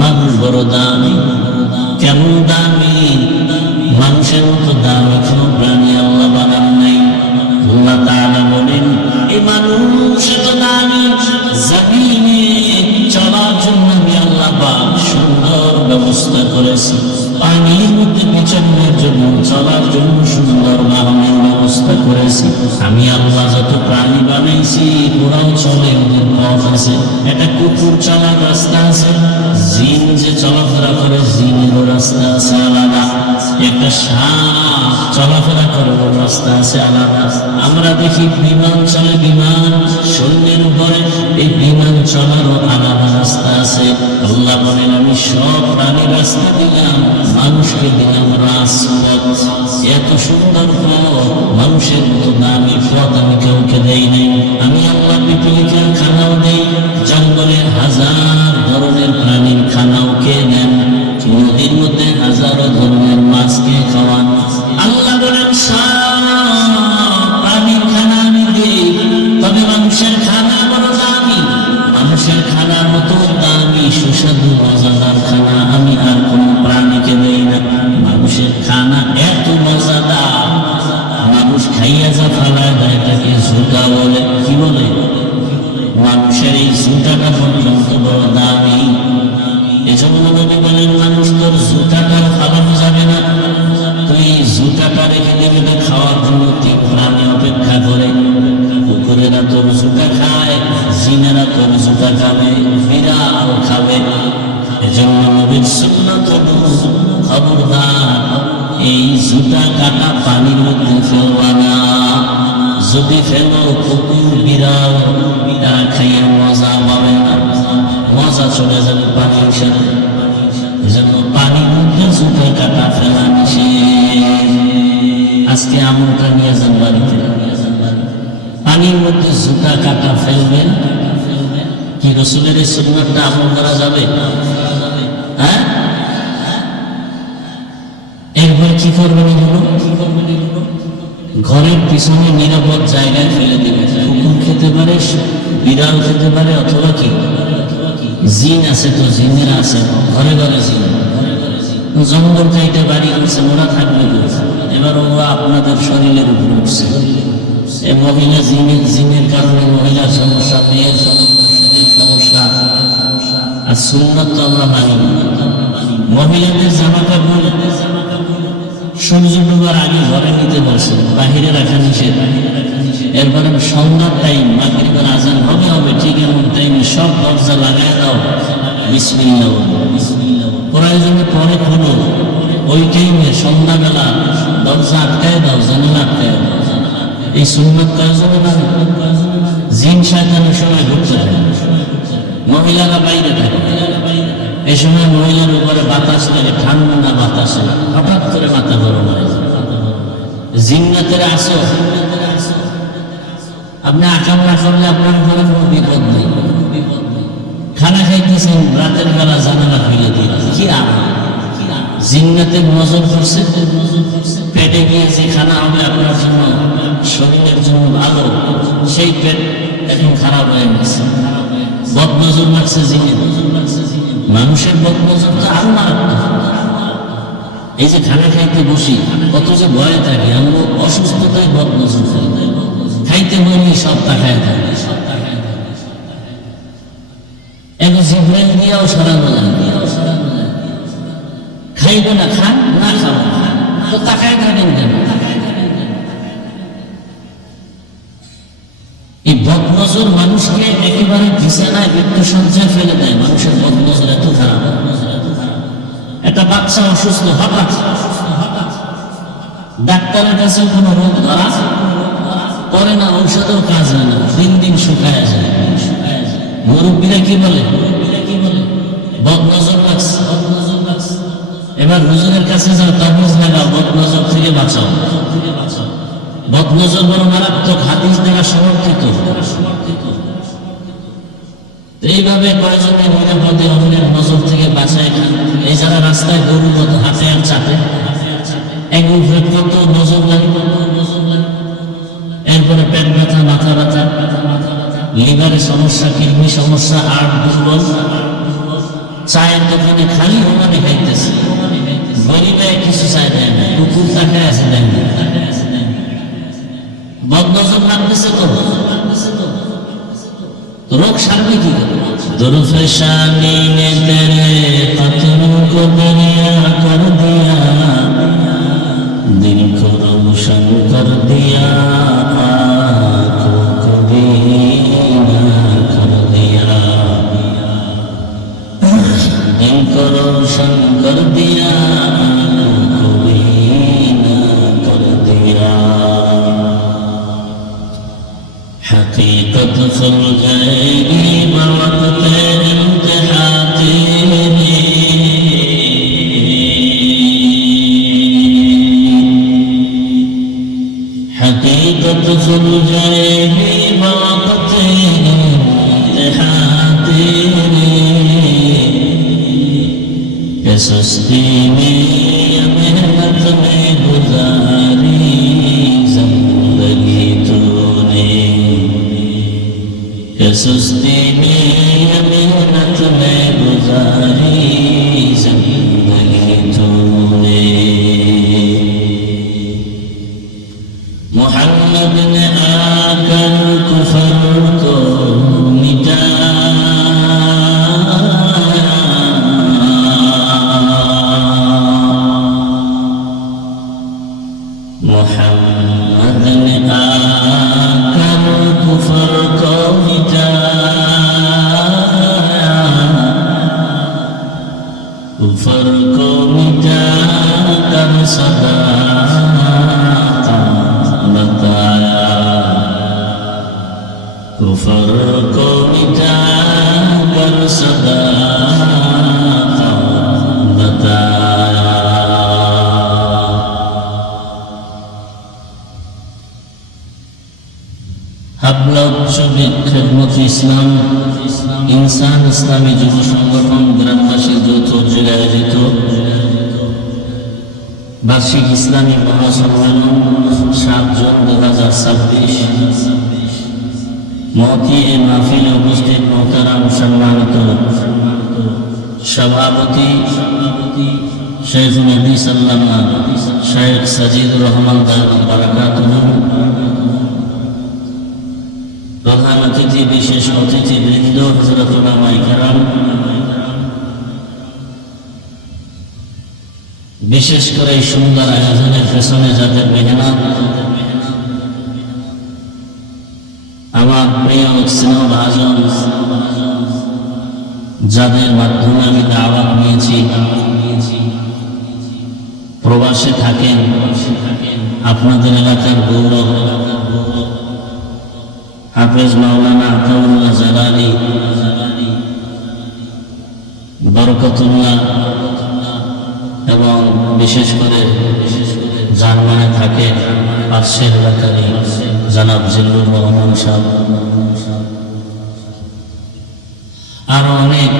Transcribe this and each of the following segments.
মানুষ বড় দামি, কেমন দামি, মানুষের মতো দামি কোনো প্রাণী আল্লাহ বানান নাই। আল্লাহ তাআলা বলেন এই মানুষ এত দামি, জমিনে চলার জন্য আমি আল্লাহ পাক সুন্দর ব্যবস্থা করেছি, পানির মধ্যে বিচরণের জন্য চলার জন্য সুন্দর বাহনের ব্যবস্থা করেছি। আমি আল্লাহ যত প্রাণী বানাইছি ওরাও চলে, ওদের পথ আছে, একটা কুকুর চলার রাস্তা আছে, জিন যে চলাফেরা করে জিনেরও রাস্তা আছে আলাদা, একটা সাপ চলাফেরা করে ওর রাস্তা আছে আলাদা। আমরা দেখি বিমান চলে, বিমান শূন্যের উপরে, এই বিমান চলারও আলাদা রাস্তা আছে। আল্লাহ বলেন আমি সব প্রাণী রাস্তা দিলাম, মানুষকে দিলাম রাজপথ। এত সুন্দর পথ, মানুষের মতো দামি পথ আমি কাউকে দেই নাই। আমি আল্লাহ পিপিলিকার খানাও দেই, জঙ্গলে হাজার ধরনের প্রাণীর খানাও কে নেন, নদীর মধ্যে হাজারো ধরনের মাছকে খাওয়ান। আল্লাহ বলেন সব প্রাণীর খানা আমি দিই, তবে মানুষের খানা বড় দামি। মানুষের খানার মতো দামি সুস্বাদু মজাদার খানা আমি আর কোন প্রাণীকে দেই না। মানুষের খানা এত মজাদার, মানুষ খাইয়া যা ফালায় দেয় তাকে ঝুঁকা বলে। কি বলে? মানুষের এই ঝুঁকাটা পর্যন্ত বড় দামি। এজন্য নবী বলেন মানুষ তোর ঝুঁকাটার ফালানো যাবে না, তুই ঝুঁকাটা রেখে দেবে খাওয়ার জন্য তুই প্রাণী অপেক্ষা করে। কুকুরেরা তোর ঝুঁকা খায়, জিনেরা তোর ঝুঁকা খাবে, বিড়াল খাবে। এজন্য নবীর সুন্নাত হলো খবরদার এই ঝুঁকা কাটা পানির মধ্যে ফেলবা না। যদি ফেলো কুকুর বিড়াল তারা খাইয়ে মজা পাবে না, মজা চলে যাবে পানির সাথে। এজন্য পানির মধ্যে ঝুঁকা কাটা ফেলা নিষেধ। আজকে আমলটা নিয়ে যান বাড়িতে, পানির মধ্যে ঝুঁকা কাটা ফেলবেন। কি রাসূলের এই সুন্নাতটা আমল করা যাবে? হ্যাঁ, এরপর কি করবেন? ঘরের পিছনে নিরাপদ জায়গায় ফেলে দিবেন। কুকুর খেতে পারে, বিড়াল খেতে পারে, অথবা কি জিন আছে, তো জিনেরা আছে ঘরে ঘরে জিন। জঙ্গল খাইতে বাড়ি করছে, ওরা থাকবে। এবার ওরা আপনাদের শরীরের উপর উঠছে। এই মহিলা জিনের কারণে মহিলার সমস্যা, মেয়ের সমস্যা। আর সুন্নাত তো আমরা মানি। মহিলাদের জামা কাপড় সূর্য ডুবার আগে ঘরে নিতে বলছে, বাহিরে রাখা নিষেধ। এরপরে সন্ধ্যার টাইম, মাগরিবের আজান হবে ঠিক এমন টাইমে সব দরজা লাগাই দাও, বিসমিল্লাহ প্রয়োজনে পরে খোলো। ওই টাইমে সন্ধ্যাবেলা দরজা আটকায় দাও, জানালা আটকায় দাও। এই সুন্নাত প্রয়োজনে না, জিন শয়তানের সময় ঘুরতে থাকে, মহিলারা বাইরে থাকে। এই সময় মহিলার উপরে বাতাস লাগে, ঠান্ডা বাতাস, হঠাৎ করে মাথা গরম হয়। জিন্নাতের আসো, আপনি আকাম না করলে আপনার উপরে কোনো বিপদ নেই। খানা খাইতেছেন, রাতের বেলা জানালা খুলে দিয়ে কি জিন্নাতের নজর করছে, পেটে গিয়ে যে খানা হবে আপনার জন্য, শরীরের জন্য ভালো, সেই পেট এখন খারাপ হয়ে গেছে। বদনজর লাগছে জিনে। মানুষের বদনজর তো আরো মারাত্মক। এই যে খানা খাইতে বসি, কত যে ভয়ে থাকে, আমরা অসুস্থতায় বদনজর খাই, খাইতে বলি সব তাকায় থাকে। এখন জিব্রাইল দিয়েও সরানো যায়, খাইবে না খান, না খাবো তো তাকায় থাকেন কেন? এই বদনজর মানুষকে একেবারে বিছানায় মৃত্যু সঞ্চয় ফেলে দেয়। মানুষের বদনজর এত খারাপ। একটা বাচ্চা অসুস্থ, হঠাৎ ডাক্তারের কাছে কোনো রোগ ধরা করে না, ঔষধেও কাজ হয় না, দিন দিন শুকায় যায়। মুরব্বীরা কি বলে? বদনজর লাগছে। এবার হুজুরের কাছে যাও, তাবিজ লাগাও, বদনজর থেকে বাঁচাও। বদনজর বড় মারাত্মক, হাদিস দ্বারা সমর্থিত। এইভাবে কয়েকজনের নিরাপদে অন্যের নজর থেকে বাঁচায় খান। এই যারা রাস্তায় গরু মতো হাতে আর চাপে, এক উপরে কত নজর লাগে। এরপরে পেট ব্যথা, মাথা ব্যথা, লিভারের সমস্যা, কিডনি সমস্যা, হার্ট দুর্বল, চায়ের দোকানে খালি ওখানে খাইতেছে, গরিবে কিছু চাই দেয় না, কুকুর তাকে আছে দেয় না, বদনজর লাগতেছে তো रोग सारबी की दुर्फशानी ने तेरे कत्लों को दरिया कर दिया, दिल को रोशन कर दिया, आँखों को बीना कर दिया, दिल को रोशन कर दिया, आँखों को बीना कर दिया। हकीकत खुल जाएगी बवक्त इंतहा तेरे, हकीकत खुल जाएगी बवक्त इंतहा तेरे, कि सुस्ती में या मेहनत में गुजारी जिंदगी तूने, सुस्ती में मेहनत में गुजारी जिंदगी तूने। मोहम्मद ने आकर कुफर को मिटाया, मोहम्मद ने आकर कुफर को कुफर को मिटा कर सदाकत बताया, कुफर को मिटा कर सदाकत बताया। হাবলাত শফিক খেদমত ইসলাম ইনসান ইসলামী যুব সংগঠন গ্রামবাসীর যৌথ উদ্যোগে আয়োজিত বার্ষিক ইসলামী মহাসম্মেলন 7 জুন 2026 মহতি এ মাহফিলে উপস্থিত মোহতারাম সম্মানিত সভাপতি শেখুল হাদিস আল্লামা শেখ সাজিদুর রহমান দায়মত বারাকাতুহু, প্রধান অতিথি বিশেষ অতিথি বৃন্দ, হযরত উলামায়ে কেরাম, বিশেষ করে এই সুন্দর আয়োজনের পেছনে যাদের মেহনত, আমার প্রিয় স্নেহভাজন, যাদের মাধ্যমে আমি দাওয়াত নিয়েছি, প্রবাসে থাকেন, আপনাদের এলাকার গৌরব হাফেজ মাওলানা আতাউল্লাহ জালালি, বরকতুল্লাহ, এবং বিশেষ করে জার্মানে থাকে পাশের এলাকারই জনাব জিল্লুর রহমান সাহেব, আরো অনেক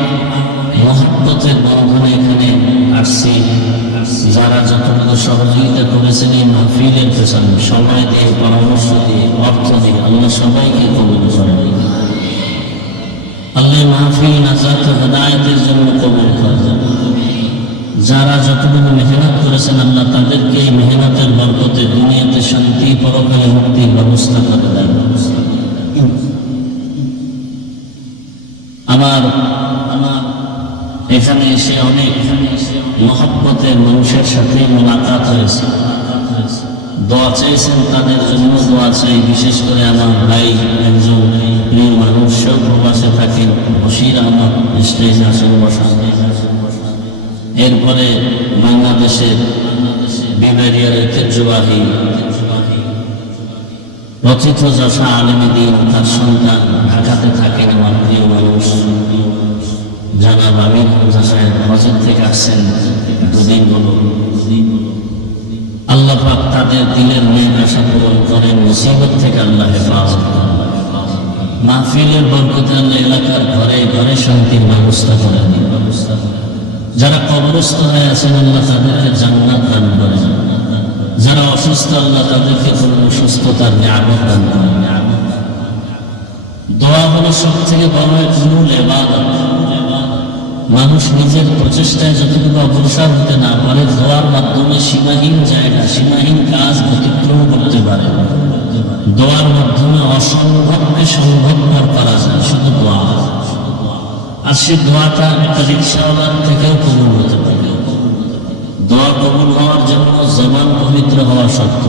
মহব্বতের বন্ধনে এখানে আসছি, যারা যতটুকু সহযোগিতা করেছেন এই মাহফিলের পেছনে সময় দিয়ে, পরামর্শ দিয়ে, অর্থ দিয়ে, আল্লাহ সবাইকে কবুল করেন। আল্লাহ মাহফিল নাজাত ও হেদায়েতের জন্য কবুল করেন। যারা যতটুকু মেহনত করেছেন আল্লাহ তাদেরকে এই মেহনতের বরকতে দুনিয়াতে শান্তি, পরকালে মুক্তির ব্যবস্থা করে দেন। আমার এখানে এসে অনেক মহব্বতের মানুষের সাথে মোলাকাত হয়েছে, দোয়া চেয়েছেন, তাদের জন্য দোয়া চাই। বিশেষ করে আমার ভাই একজন প্রিয় মানুষ, সব প্রবাসে থাকেন, বশির আহমদ স্টেজে আসেন বসা। এরপরে বাংলাদেশের বিবারিয়ার ঐতিহ্যবাহী রচিত যশা আলেমী দ্বীন, তার সন্তান ঢাকাতে থাকেন আমার প্রিয় মানুষ জানাব আমির হামজা সাহেব, হজের থেকে আসছেন 2 দিন হলো। আল্লাহ পাক তাদের দিলের মেয়ের আশা পূরণ করেন, মুসিবত থেকে আল্লাহ হেফাজত করেন। মাহফিলের বরকতে আল্লাহ এলাকার ঘরে ঘরে শান্তির ব্যবস্থা করেন। যারা কবরস্থ হয়ে আছেন আল্লাহ তাদেরকে জান্নাত দান করেন, যারা অসুস্থ আল্লাহ তাদেরকে কোনো সুস্থতার নিয়ামত দান করেন। দোয়া হলো সব থেকে বড় এক মূল ইবাদত। মানুষ নিজের প্রচেষ্টায় যতটুকু অগ্রসর হতে না পারে, দোয়ার মাধ্যমে সীমাহীন জায়গা, সীমাহীন কাজ অতিক্রম করতে পারে। দোয়ার মাধ্যমে অসম্ভবকে সম্ভবপর করা যায়, শুধু দোয়া। আর সে দোয়াটা একটা রিক্সাওয়ালার থেকেও কবুল হতে পারে। দোয়া কবুল হওয়ার জন্য জবান পবিত্র হওয়া শর্ত।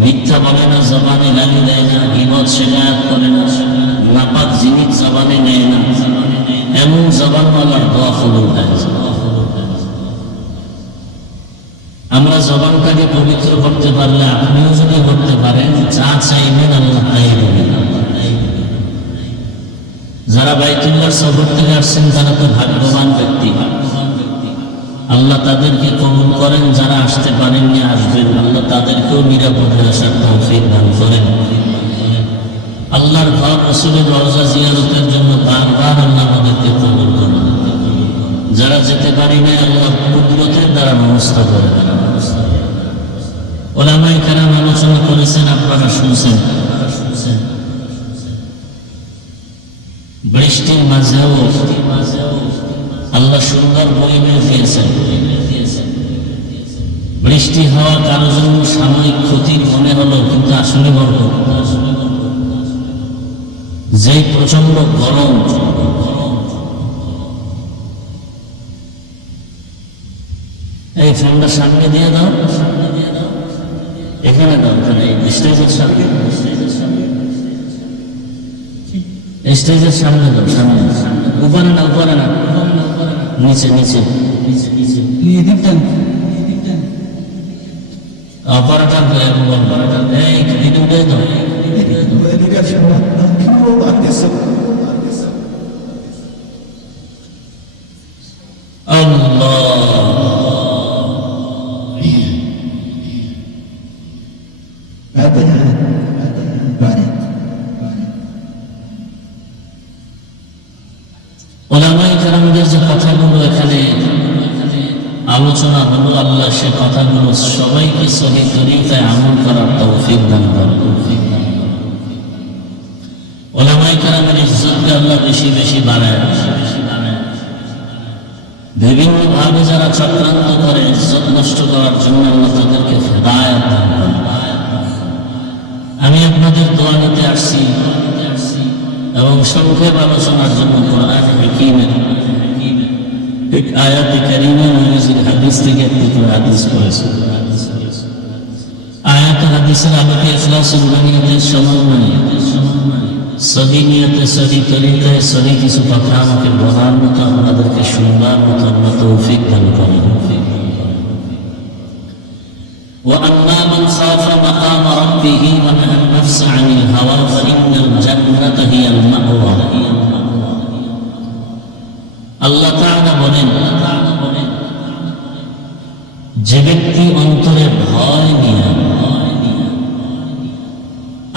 মিথ্যা বলে না, জবানে গালি দেয় না, গীবত শিকায়াত করে না, নাপাক জিনিস জবানে নেয় না, এমন জবানওয়ালার দোয়া কবুল হয়। আমরা জবানটাকে পবিত্র করতে পারলে, আপনিও যদি করতে পারেন, যা চাইবেন আল্লাহ তাই দেবেন। যারা বাইতুল্লাহর সফর থেকে আসছেন তারা তো ভাগ্যবান ব্যক্তি, আল্লাহ তাদেরকে কবুল করেন। যারা আসতে পারেননি, আসবেন, আল্লাহ তাদেরকেও নিরাপদে আসার তৌফিক দান করেন। আল্লাহর ঘর রাসূলের রওজা জিয়ারতের জন্য বারবার আল্লাহ আমাদেরকে কবুল করেন। যারা যেতে পারি না, আল্লাহ কুদরতের দ্বারা ব্যবস্থা করে দেন। ওলামায়ে কেরাম আলোচনা করেছেন, আপনারা শুনছেন। বৃষ্টির মাঝেও আল্লাহ সুন্দর পরিবেশ দিয়েছেন। বৃষ্টি হওয়া কারোর জন্য সাময়িক ক্ষতি মনে হলো, কিন্তু আসলে বরকত। যেই প্রচন্ড গরম, এই ফ্যানটা সামনে দিয়ে দাও, এখানে দাও, এখানে স্টেজের সামনে, স্টেজের সামনে দাও, সামনে, উপরে না, উপরে না, নিচে, নিচে, অপারেটর এই দুটোই দাও। ওলামায়ে কেরামদের যে কথাগুলো এখানে আলোচনা হলো, আল্লাহ সে কথাগুলো সবাইকে সহিহ তরিকায় আমল করার তৌফিক দান করেন। ওলামায়ে কেরামের ইজ্জতকে আল্লাহ বেশি বেশি বাড়ায়। বিভিন্ন ভাবে যারা চক্রান্ত করে ইজ্জত নষ্ট করার জন্য, আল্লাহ তাদেরকে হিদায়াত দান করেন। আমি আপনাদের দোয়া নিতে আসছি এবং সংক্ষেপ আলোচনার জন্য কোরআন হাকিমের এক আয়াতে কারিমা নবীজির হাদিস থেকে একটি করে হাদিস করেছে। আয়াত হাদিসের আলোকে ইখলাসের নিয়তের সমন্বয়ে, সহি নিয়তে, সহি তরিকায়, সহি কিছু কথা আমাকে বলার মতো, আপনাদেরকে শুনবার মতো আল্লাহ তৌফিক দান করেন। وأما من خاف مقام ربه ونهى النفس عن الهوى فإن الجنة هي المأوى। আল্লাহ তাআলা বলেন, যে ব্যক্তি অন্তরে ভয় নিয়ে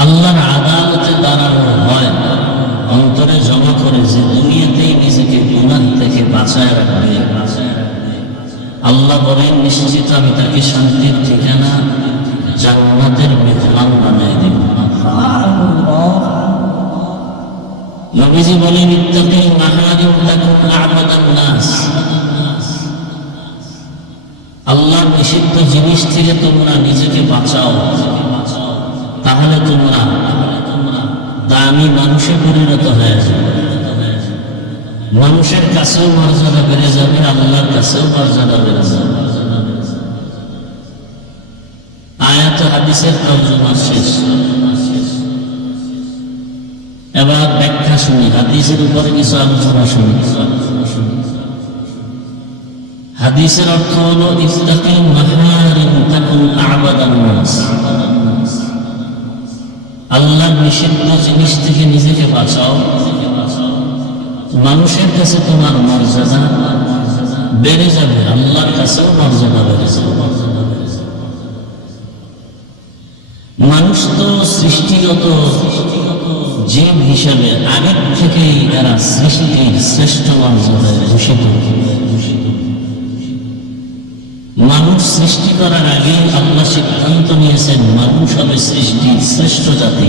আল্লাহর আদালতে দাঁড়ানোর ভয় অন্তরে জমা করে, যে দুনিয়াতেই নিজেকে গুনাহ থেকে বাঁচায় রাখবে, আল্লাহ বলেন নিশ্চিত আমি তাকে শান্তির ঠিকানা জান্নাতের মেহমান বানায় দেব। নবীজি বলেন ইত্তাকিল মাহারিম তাকুন আ'বাদান নাস। আল্লাহর নিষিদ্ধ জিনিস থেকে তোমরা নিজেকে বাঁচাও, তাহলে তোমরা দামি মানুষে পরিণত হয়ে যাবে। মানুষের কাছেও মর্যাদা বেড়ে যাবে, আল্লাহর কাছেও মর্যাদা বেড়ে যাবে। আয়াত হাদিসের তর্জমা শেষ। এবার ব্যাখ্যা শুনি, হাদিসের উপরে কিছু আলোচনা শুনি। হাদিসের অর্থ হলো ইত্তাকিল মাহারিম তাকুন আ'বাদান নাস। আল্লাহর নিষিদ্ধ জিনিস থেকে নিজেকে বাঁচাও, মানুষের কাছে তোমার মর্যাদা বেড়ে যাবে, আল্লাহর কাছেও মর্যাদা বেড়ে যাবে। মানুষ তো সৃষ্টিগত জীব হিসাবে আগের থেকেই এরা সৃষ্টির শ্রেষ্ঠ মর্যাদায় ভূষিত। মানুষ সৃষ্টি করার আগে আল্লাহ সিদ্ধান্ত নিয়েছেন মানুষ হবে সৃষ্টির শ্রেষ্ঠ জাতি।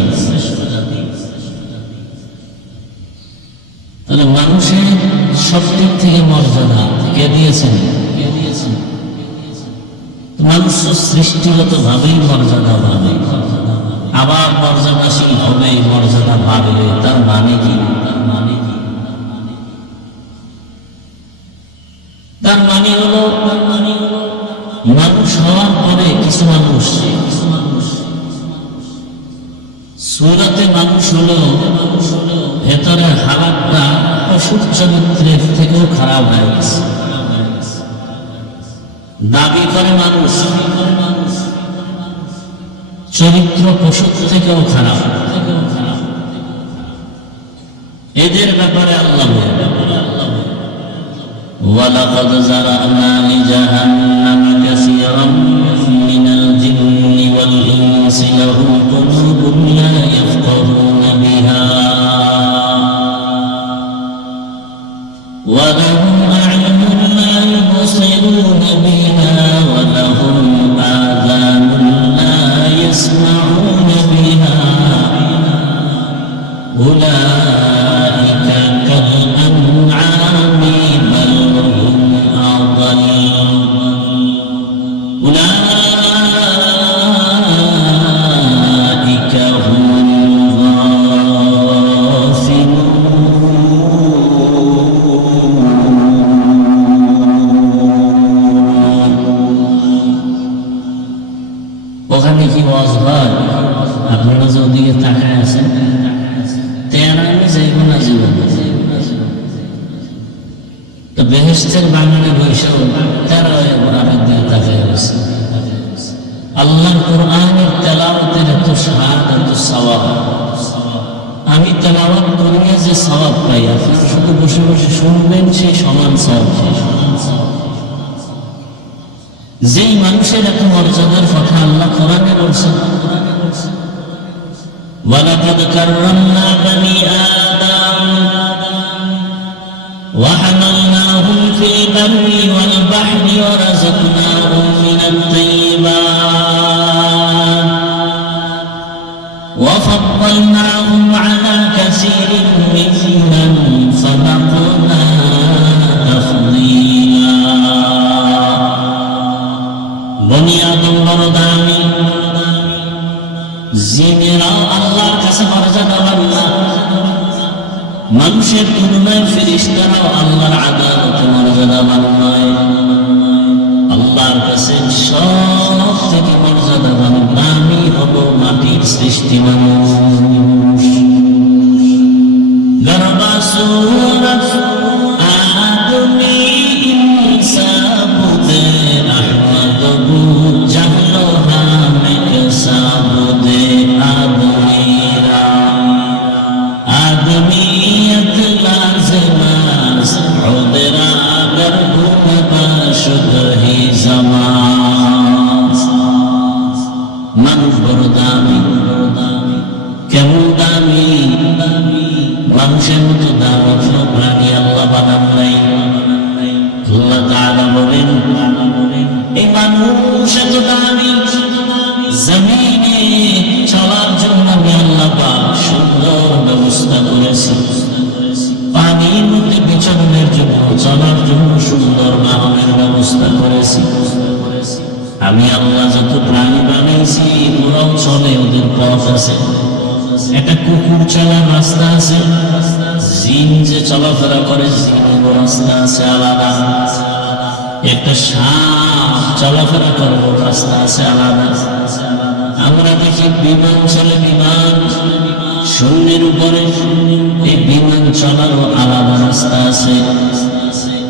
তাহলে মানুষের সব দিক থেকে মর্যাদা কে দিয়েছেন? মানুষ সৃষ্টিগত ভাবেই মর্যাদা পাবে, আবার মর্যাদাশীল হবে, মর্যাদা পাবে। তার মানে কি? তার মানে হলো মানুষ হওয়ার পরে কিছু মানুষ সুরাতে মানুষ হলো ভেতরের হালাতটা পশুর চরিত্রের থেকেও খারাপ হয়ে গেছে। দাবি করে মানুষ চরিত্র পশুর থেকেও খারাপ। এদের ব্যাপারে আল্লাহ ওয়ালাকাদ যারানা লিজাহান্নামা কাসীরাম মিনাল জিন্নি ওয়াল ইনসি লাহুম কুলুবুন লা ইয়াফকাহুনা বিহা ওয়া লাহুম আ'য়ুনুন লা ইউবসিরুনা বিহা ওয়া লাহুম আযানুন লা ইয়াসমা'ুনা বিহা উলাইকা কাল আন'আমি বাল হুম আদাল উলাইকা হুমুল গাফিলুন। ওখানে কি ওয়াজ হয়? আপনারা যে ওদিকে তাকায় আছেন, তেরামি যাইব না জীবন। তো বেহেশতের বাগানে বৈশাখ তেরো আরেক দিকে তাকায় আছে। আল্লাহর কোরআনের তেলাওয়াতের এত স্বাদ, এত সওয়াব। আমি তেলাওয়াত করিয়ে যে সওয়াব পাই, আপনারা শুধু বসে বসে শুনবেন, সেই সমান সওয়াব। যেই মানুষের এত মর্যাদার কথা আল্লাহ কোরআনে বলছেন, ওয়ালাকাদ কাররামনা বানি আদম ওয়া হামালনাহুম ফিল বাররি ওয়াল বাহরি ওয়া রাযাকনাহুম মিনাত তাইয়্যিবাত ওয়া ফাদ্দালনাহুম আলা কাসীরিন মিম্মান খালাকনা তাফদীলা। বনি আদম বড় দামি, জিনেরাও আল্লাহর কাছে মর্যাদাবান না। মানুষের তুলনায় ফেরেশতারাও আল্লাহর আদালতে মর্যাদাবান নয়। আল্লাহর কাছে সব থেকে মর্যাদাবান দামি হলো মাটির সৃষ্টি মানুষ। গর্বাসুরাত আদমি ইনসাবুদে আহমদবু জাহলো হামেক সাবুদে আদমিরা আদমিয়ত লাজমাস উদরা গরবুম বাশুদহি জামাস। মানুষ বড় দামি, কেমন দামি? মানুষের মতো দামি কোনো প্রাণী আল্লাহ বানান নাই। আল্লাহ তাআলা বলেন, এই মানুষ এত দামি, জমিনে চলার জন্য আমি আল্লাহ পাক সুন্দর ব্যবস্থা করেছি। পানির মধ্যে বিচরণের জন্য, চলার জন্য সুন্দর বাহনের ব্যবস্থা করেছি। আমি আল্লাহ যত প্রাণী বানাইছি ওরাও চলে, ওদের পথ আছে। একটা কুকুর চলার রাস্তা আছে, জিন যে চলাফেরা করে জিনের রাস্তা আছে আলাদা। একটা সাপ চলাফেরা করে, ওর রাস্তা আছে আলাদা। আমরা দেখি বিমান চলে, বিমান শূন্যের উপরে, এই বিমান চলারও আলাদা রাস্তা আছে।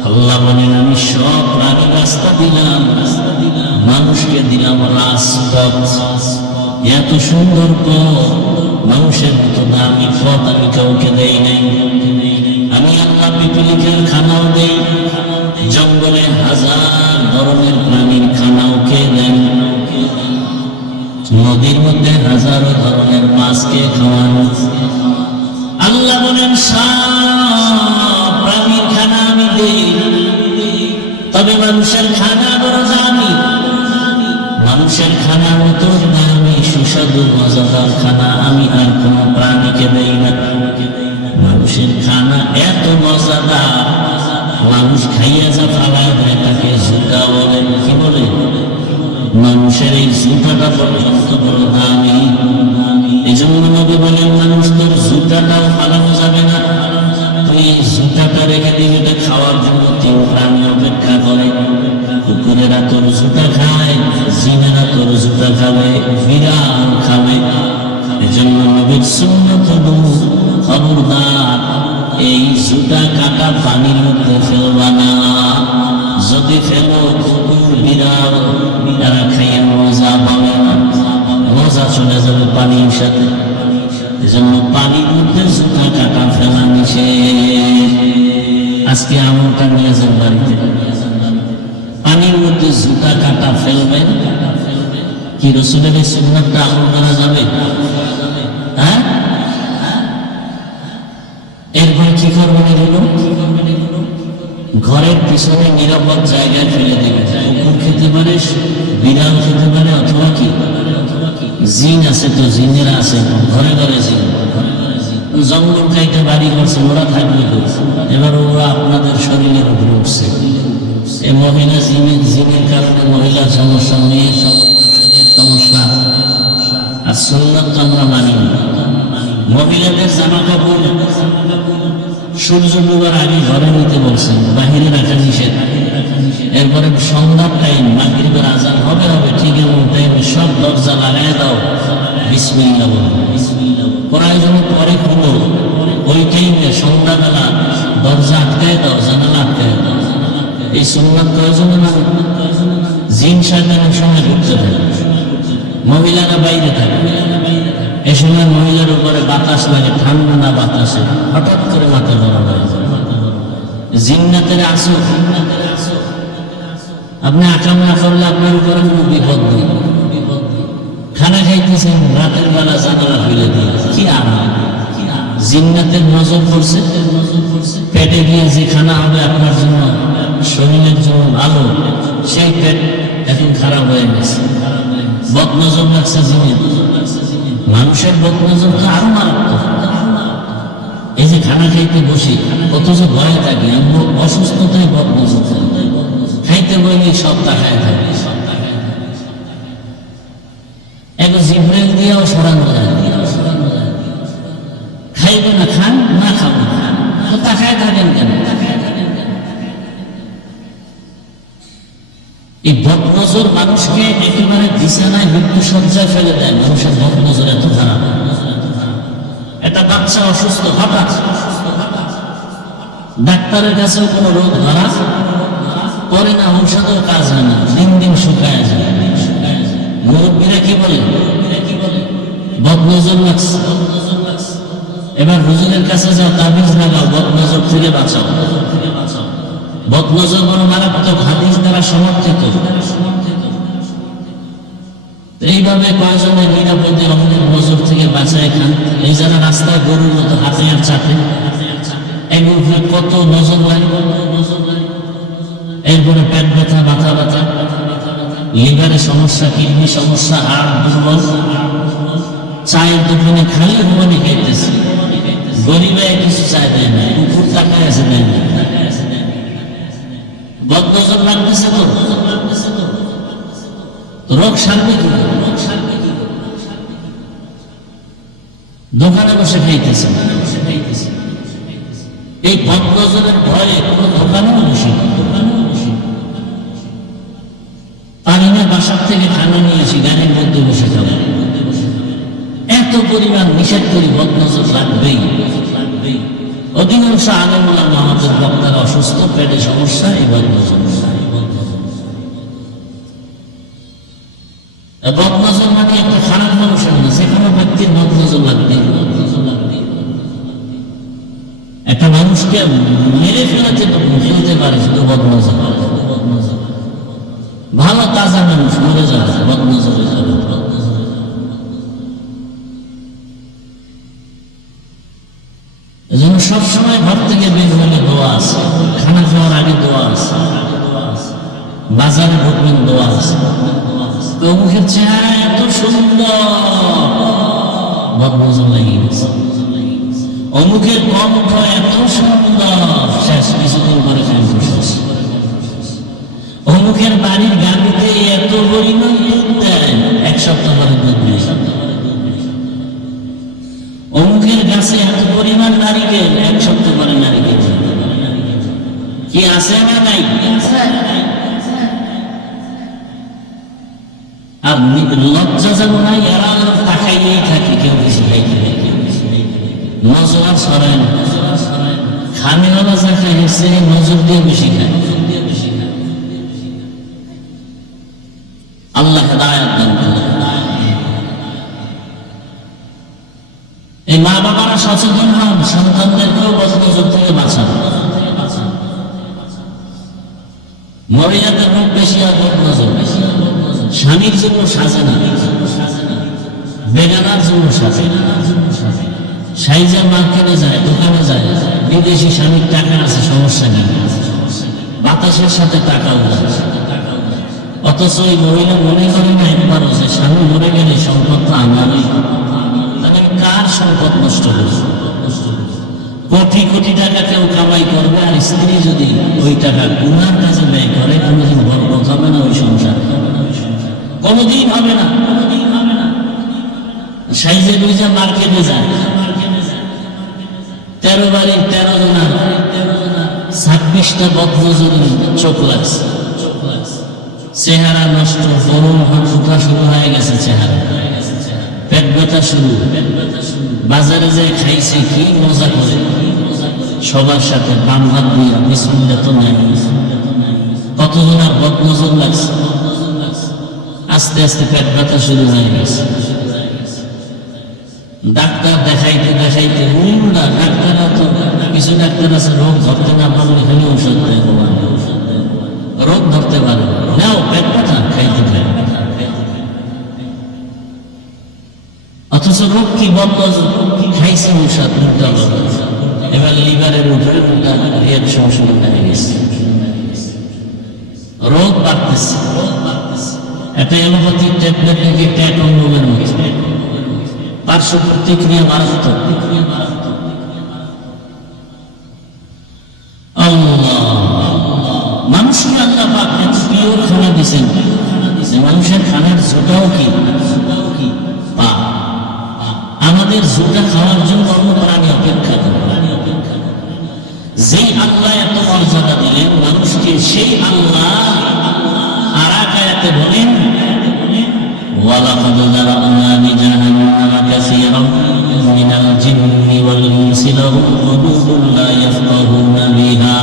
আল্লাহ বলেন, আমি সব প্রাণী রাস্তা দিলাম, মানুষকে দিলাম রাজপথ। এত সুন্দর পথ, মানুষের মতো দামি পথ আমি কাউকে দেই নাই। আমি আল্লাহ পিপিলিকের খানাও দেই, জঙ্গলে হাজার ধরনের প্রাণীর খানাও খেয়ে দেন, নদীর মধ্যে হাজারো ধরনের মাছকে খাওয়ান। আল্লাহ বলেন, সব প্রাণীর খানা আমি দেই, তবে মানুষের খানা বড় দামি। মানুষের খানা মতো দামি সুস্বাদু মজাদার খানা আমি আর কোনো প্রাণীকে দেই না। মানুষের খানা এত মজাদার, মানুষ খাইয়া যা ফালায় দেয় তাকে জুতা বলে। কি বলে? মানুষের এই জুতাটা পর্যন্ত বড় দামি। এই জন্য নবী বলেন, মানুষ তোর জুতাটাও ফালানো যাবে না, তুই এই জুতাটা রেখে দিবি, এটা খাওয়ার জন্য 3 প্রাণী অপেক্ষা করে। কুকুরেরা তোর জুতা খায়, জিনেরা তোর জুতা খাবে, বিড়াল খাবে। এই জন্য নবীর সুন্নাত হলো, খবরদার এই জুতা কাটা পানির মধ্যে ফেলবা না। যদি ফেলো, কুকুর বিড়াল এরা খাইয়ে মজা পাবে না, মজা চলে যাবে পানির সাথে। এজন্য পানির মধ্যে জুতা কাটা ফেলা নিষেধ। আজকে আমলটা নিয়ে যান বাড়িতে, পানির মধ্যে জুতা কাটা ফেলবেন। কি রাসূলের এই সুন্নাতটা আমল করা যাবে? হ্যাঁ, এরপর কি করবেন? এগুলো ঘরের পিছনে নিরাপদ জায়গায় ফেলে দেবে। কুকুর খেতে পারে, বিড়াল খেতে পারে, অথবা কি জিন আছে, তো জিনেরা আছে ঘরে ঘরে, জিন জঙ্গল খাইতে বাড়ি করছে, ওরা থাকবে। এবার ওরা আপনাদের শরীরের উপরে উঠছে। এই মহিলা জিনের কারণে মহিলার সমস্যা, মেয়ের সমস্যা। আর সুন্নাত তো আমরা মানি না। মহিলাদের জামা কাপড় সূর্য ডুবার আগে ঘরে নিতে বলছেন, বাহিরে রাখা নিষেধ। এরপরে সন্ধ্যার টাইম, মাগরিবের আজান হবে ঠিক এমন টাইমে সব দরজা লাগাই দাও, বিসমিল্লাহ বলো। প্রয়োজন পরে খুলো, ওই টাইমে সন্ধ্যাবেলা দরজা আটকায় দাও, জানালা আটকায় দাও। এই সুন্নাত প্রয়োজন না। জিন শয়তানের সঙ্গে ঢুকতে থাকে, মহিলারা বাইরে থাকে। এ সময় মহিলার উপরে বাতাস লাগে, ঠান্ডা বাতাসে হঠাৎ করে মাথা গরম হয়ে যায়। জিন্নাতের আসো, আপনি আকাম না করলে আপনার উপরে কোনো বিপদ নেই। খানা খাইতেছেন, রাতের বেলা জানালা খুলে দিয়ে, কি আরাম। জিন্নাতের নজর পড়ছে, পেটে গিয়ে যে খানা হবে আপনার জন্য, শরীরের জন্য ভালো, সেই পেট এখন খারাপ হয়ে গেছে। বদনজর লাগছে জিনের। মানুষের বদনজর তো আরো মারাত্মক। এই যে খানা খাইতে বসি, অথচ ভয়ে থাকি, আমরা অসুস্থতায় বদনজর খাইতে বইলে সব তাকায় থাকে। এখন জিব্রাইল দিয়েও সরানো যায়, খাইবে না খান, না খাবো না, তো তাকায় থাকেন কেন? এই বদনজর মানুষকে একেবারে বিছানায় মৃত্যু সজ্জায় ফেলে দেয়। মানুষের বদনজর এত খারাপ। একটা বাচ্চা অসুস্থ, হঠাৎ ডাক্তারের কাছেও কোনো রোগ ধরা পরে না, ঔষধেও কাজ হয় না, দিন দিন শুকায় যায়। মুরব্বীরা কি বলে? বদনজর লাগছে, এবার হুজুরের কাছে যাও, তাবিজ লাগাও, বদনজর থেকে বাঁচাও। বদনজর বড় মারাত্মক, হাদিস দ্বারা সমর্থিত। এইভাবে কয়েকজনের নিরাপদে অন্যের নজর থেকে বাঁচায় খান। এই যারা রাস্তায় গরুর মতো হাতে আর চাপে, এগুলো কত নজর লাগে। এরপরে পেট ব্যথা, মাথা ব্যথা, লিভারের সমস্যা, কিডনি সমস্যা, হাড় দুর্বল। চায়ের দোকানে খালি ঘুমানি খাইতেছে, গরিবে কিছু চাই দেয় না, কুকুর টাকায় আছে দেয় না। বদনজর লাগতেছে তো, রোগ সারবে কি? দোকানে বসে খাইতেছে। এই বদনজরের ভয়ে কোনো দোকানেও বসে, পারি না বাসার থেকে খানা নিয়ে আসি, গাড়ির মধ্যে বসে খাবো। এত পরিমাণ নিষেধ করি, বদনজর লাগবেই। অধিকাংশ আলেম ওলামা, আমাদের বক্তারা অসুস্থ, পেটে সমস্যা, এই বদনজর। বদনজর মানে একটা খারাপ মানুষের না, যে কোনো ব্যক্তির বদনজর লাগবে। একটা মানুষকে মেরে ফেলতে পারে শুধু বদনজর। ভালো তাজা মানুষ মরে যাবে, বদনজরে যাবে। এজন্য সবসময় ঘর থেকে বের হলে দোয়া আছে, খানা খাওয়ার আগে দোয়া আছে, বাজারে ঢুকবেন দোয়া আছে। তো মুখের চেহারা এত সুন্দর, বদনজর লেগে গেছে। অমুকের কণ্ঠ এত সুন্দর, শেষ কিছুদিন পরে কণ্ঠ শেষ। অমুকের বাড়ির গাড়িতে এত পরিমাণ দুধ দেয়, এক সপ্তাহ পরে দুধ নেই। অমুকের গাছে এত পরিমাণ নারিকেল, এক সপ্তাহ পরে নারিকেল। কি আছে না নাই? আর লজ্জা যেন নাই, এরা তাকাইলেই থাকে, কেউ কিছু খাইতে নজর আর সরায় না। খানেওয়ালা যা খায় এসে নজর দিয়ে বেশি খায়। আল্লাহ হেদায়েত দান করুন। এই মা বাবারা সচেতন হন, সন্তানদেরকেও বদনজর থেকে বাঁচান। মহিলাদের রোগ বেশি আর বদনজর। স্বামীর জন্য সাজে না, বেগানার জন্য সাজে। সাইজা মার্কেটে যায়, দোকানে যায়, বিদেশি স্বামীর টাকা আছে, সমস্যা নেই, বাতাসের সাথে টাকা উড়ায়। অথচ ওই মহিলা মনে করে না একবারও যে স্বামী মরে গেলে সম্পদ তো আমারই। তাহলে কার সম্পদ নষ্ট হল? কোটি কোটি টাকা কেউ কামাই করবে, আর স্ত্রী যদি ওই টাকা গুনার কাজে ব্যয় করে, কোনোদিন বরকত হবে না ওই সংসার, কোনোদিন হবে না। সাইজে বুঝা মার্কেটে যায়, 13 বাড়ির 13 জনার 26টা বদনজর চোখ লাগছে, চেহারা নষ্ট, গরম উঠা শুরু হয়ে গেছে, চেহারা পেট ব্যথা শুরু। বাজারে যায় খাইছে কি মজা করে, সবার সাথে বাম হাত দিয়া বিসমিল্লাহ তো নাই। কতজনের বদনজর লাগছে, আস্তে আস্তে পেট ব্যথা শুরু হয়ে গেছে। ডাক্তার দেখাইতে দেখাইতে উল্টা, ডাক্তাররা তো কিছু ডাক্তার আছে রোগ ধরতে না পারলে এখানে ঔষধ দেয়, রোগ ধরতে পারে নাও, পেট ব্যথা খাইতে পারে। অথচ রোগ কি বদনজর, খাইছে ঔষধ উল্টা, এবার লিভারের উপরে উল্টা রিয়াকশন শুরু হয়ে গেছে, রোগ বাড়তেছে। একটা অ্যালোপ্যাথিক ট্যাবলেট নাকি ট্যাটম্বুমের মতো, পার্শ্ব প্রতিক্রিয়া মারাত্মক। মানুষকে আল্লাহ পাক এত পিওর খানা দিয়েছেন, মানুষের খানার ঝোটাও কি পা। আমাদের ঝোটা খাওয়ার জন্য অন্য প্রাণী অপেক্ষা করে। যেই আল্লাহ এত মর্যাদা দিলেন মানুষকে, সেই আল্লাহ আর এক আয়াতে বলেন, وَلَقَدْ ذَرَأْنَا لِجَهَنَّمَ كَثِيرًا مِنَ الْجِنِّ وَالْإِنسِ لَهُمْ قُلُوبٌ لَا يَفْقَهُونَ بِهَا।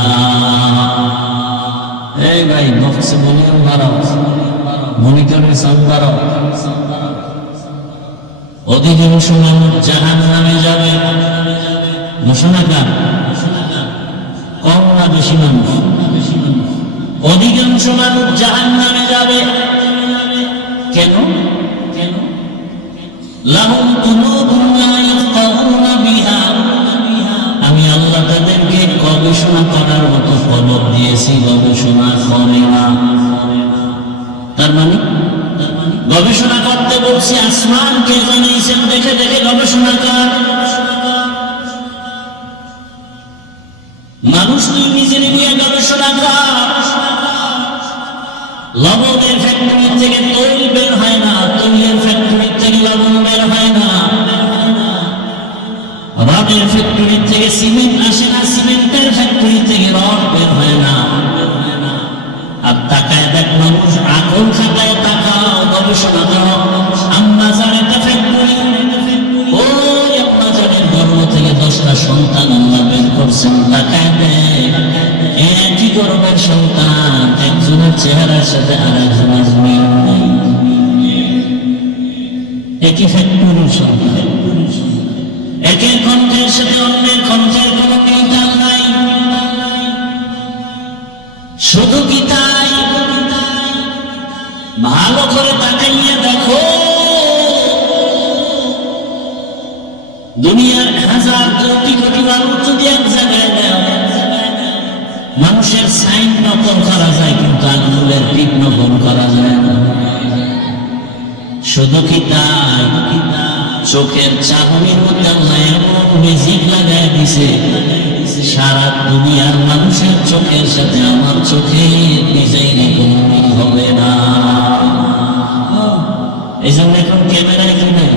এই ভাই বক্সে ভলিউম বাড়াও, মনিটরের সাউন্ড বাড়াও। অধিকাংশ মানুষ জাহান্নামে যাবে, ঘোষণা কার? কম না বেশি মানুষ? অধিকাংশ মানুষ জাহান্নামে যাবে। কেন? লাহুম কুলুবুন লা ইয়াফকাহুনা বিহা। আমি আল্লাহ তাদেরকে গবেষণা করার মতো কলব দিয়েছি, গবেষণা করে না। তার মানে গবেষণা করতে বলছি, আসমানকে বানিয়েছেন দেখে দেখে গবেষণা কর। মানুষ তুই নিজে নিয়ে গবেষণা কর। লবণের ফ্যাক্টরি থেকে তৈল বের হয় না, তৈলের ফ্যাক্টরি থেকে লবণ বের হয় না, রডের ফ্যাক্টরি থেকে সিমেন্ট আসে না, সিমেন্টের ফ্যাক্টরি থেকে রড বের হয় না। আর তাকায় দেখ মানুষ, আগুন খাটায় তাকাও, গবেষণা করো। আম্মাজান একটা ফ্যাক্টরি, ওই আম্মাজানের গর্ভ থেকে 10টা সন্তান আল্লাহ বের করছেন। তাকায় দেখ, একই গর্ভের সন্তান, একজনের চেহারার সাথে আর একজনের মিল নেই। একই ফ্যাক্টরির সন্তান, একের কণ্ঠের সাথে অন্যের কণ্ঠের কোনো মিল নাই। শুধু কি তাই, ভালো করে তাকাইয়া দেখো, দুনিয়ার 1000 কোটি কোটি মানুষ যদি এক জায়গায় দেয়, মানুষের সাইন নকল করা যায়, কিন্তু আঙ্গুলের টিপ নকল করা যায় না। শুধু কি তাই, চোখের চাহনির মধ্যে আল্লাহ এমন মিউজিক লাগায় দিছে, সারা দুনিয়ার মানুষের চোখের সাথে আমার চোখের ডিজাইনে কোনো মিল হবে না। এই জন্য এখন ক্যামেরায় কি নেই,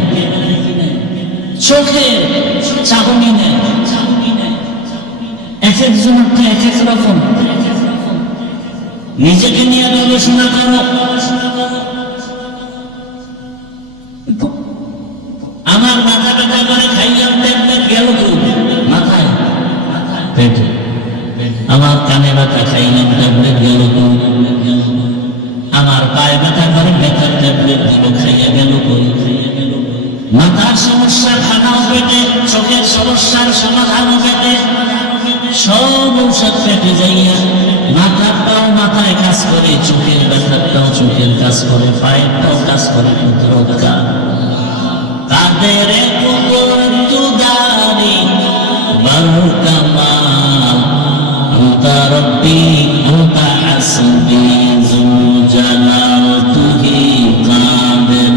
চোখের চাহনি নেই। এক একজনের তো এক এক রকম। নিজেকে নিয়ে গবেষণা করো। আমার মাথা ব্যথা করে খাইলাম ট্যাবলেট গেল মাথায় পেটে, আমার কানে ব্যথা খাইলাম ট্যাবলেট গেল, আমার পায়ে ব্যথা করে ব্যথার ট্যাবলেট দিল খাইয়া গেল। মাথার সমস্যা খানাও পেটে, চোখের সমস্যার সমাধানও পেটে, সব ঔষধ পেটে যাইয়া মাথাটাও মাথায় কাজ করে, চোখের ব্যথাটাও চোখের কাজ করে, পায়েরটাও কাজ করে। পুত্রকা তাদের কুদরতদারি বারকামাল আনতা রব্বি আনতা হাসবি যুল জালাল তুহি কাদের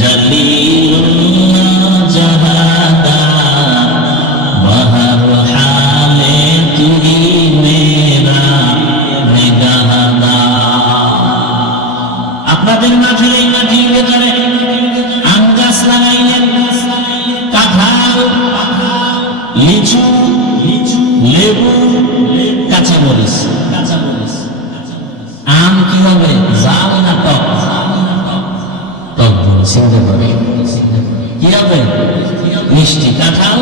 জলিলুল্লাহ জাহাদা বাহর হালে তুহি মেরা নিগাহদা। আপনাদের মাঝে এই মাটির ভেতরে আম গাছ লাগাইলেন, কাঁঠাল, লিচু, লেবু, কাঁচামরিচ। আম কি হবে, জাল না টক? টক চিন্তা করে কি হবে, মিষ্টি। কাঁঠাল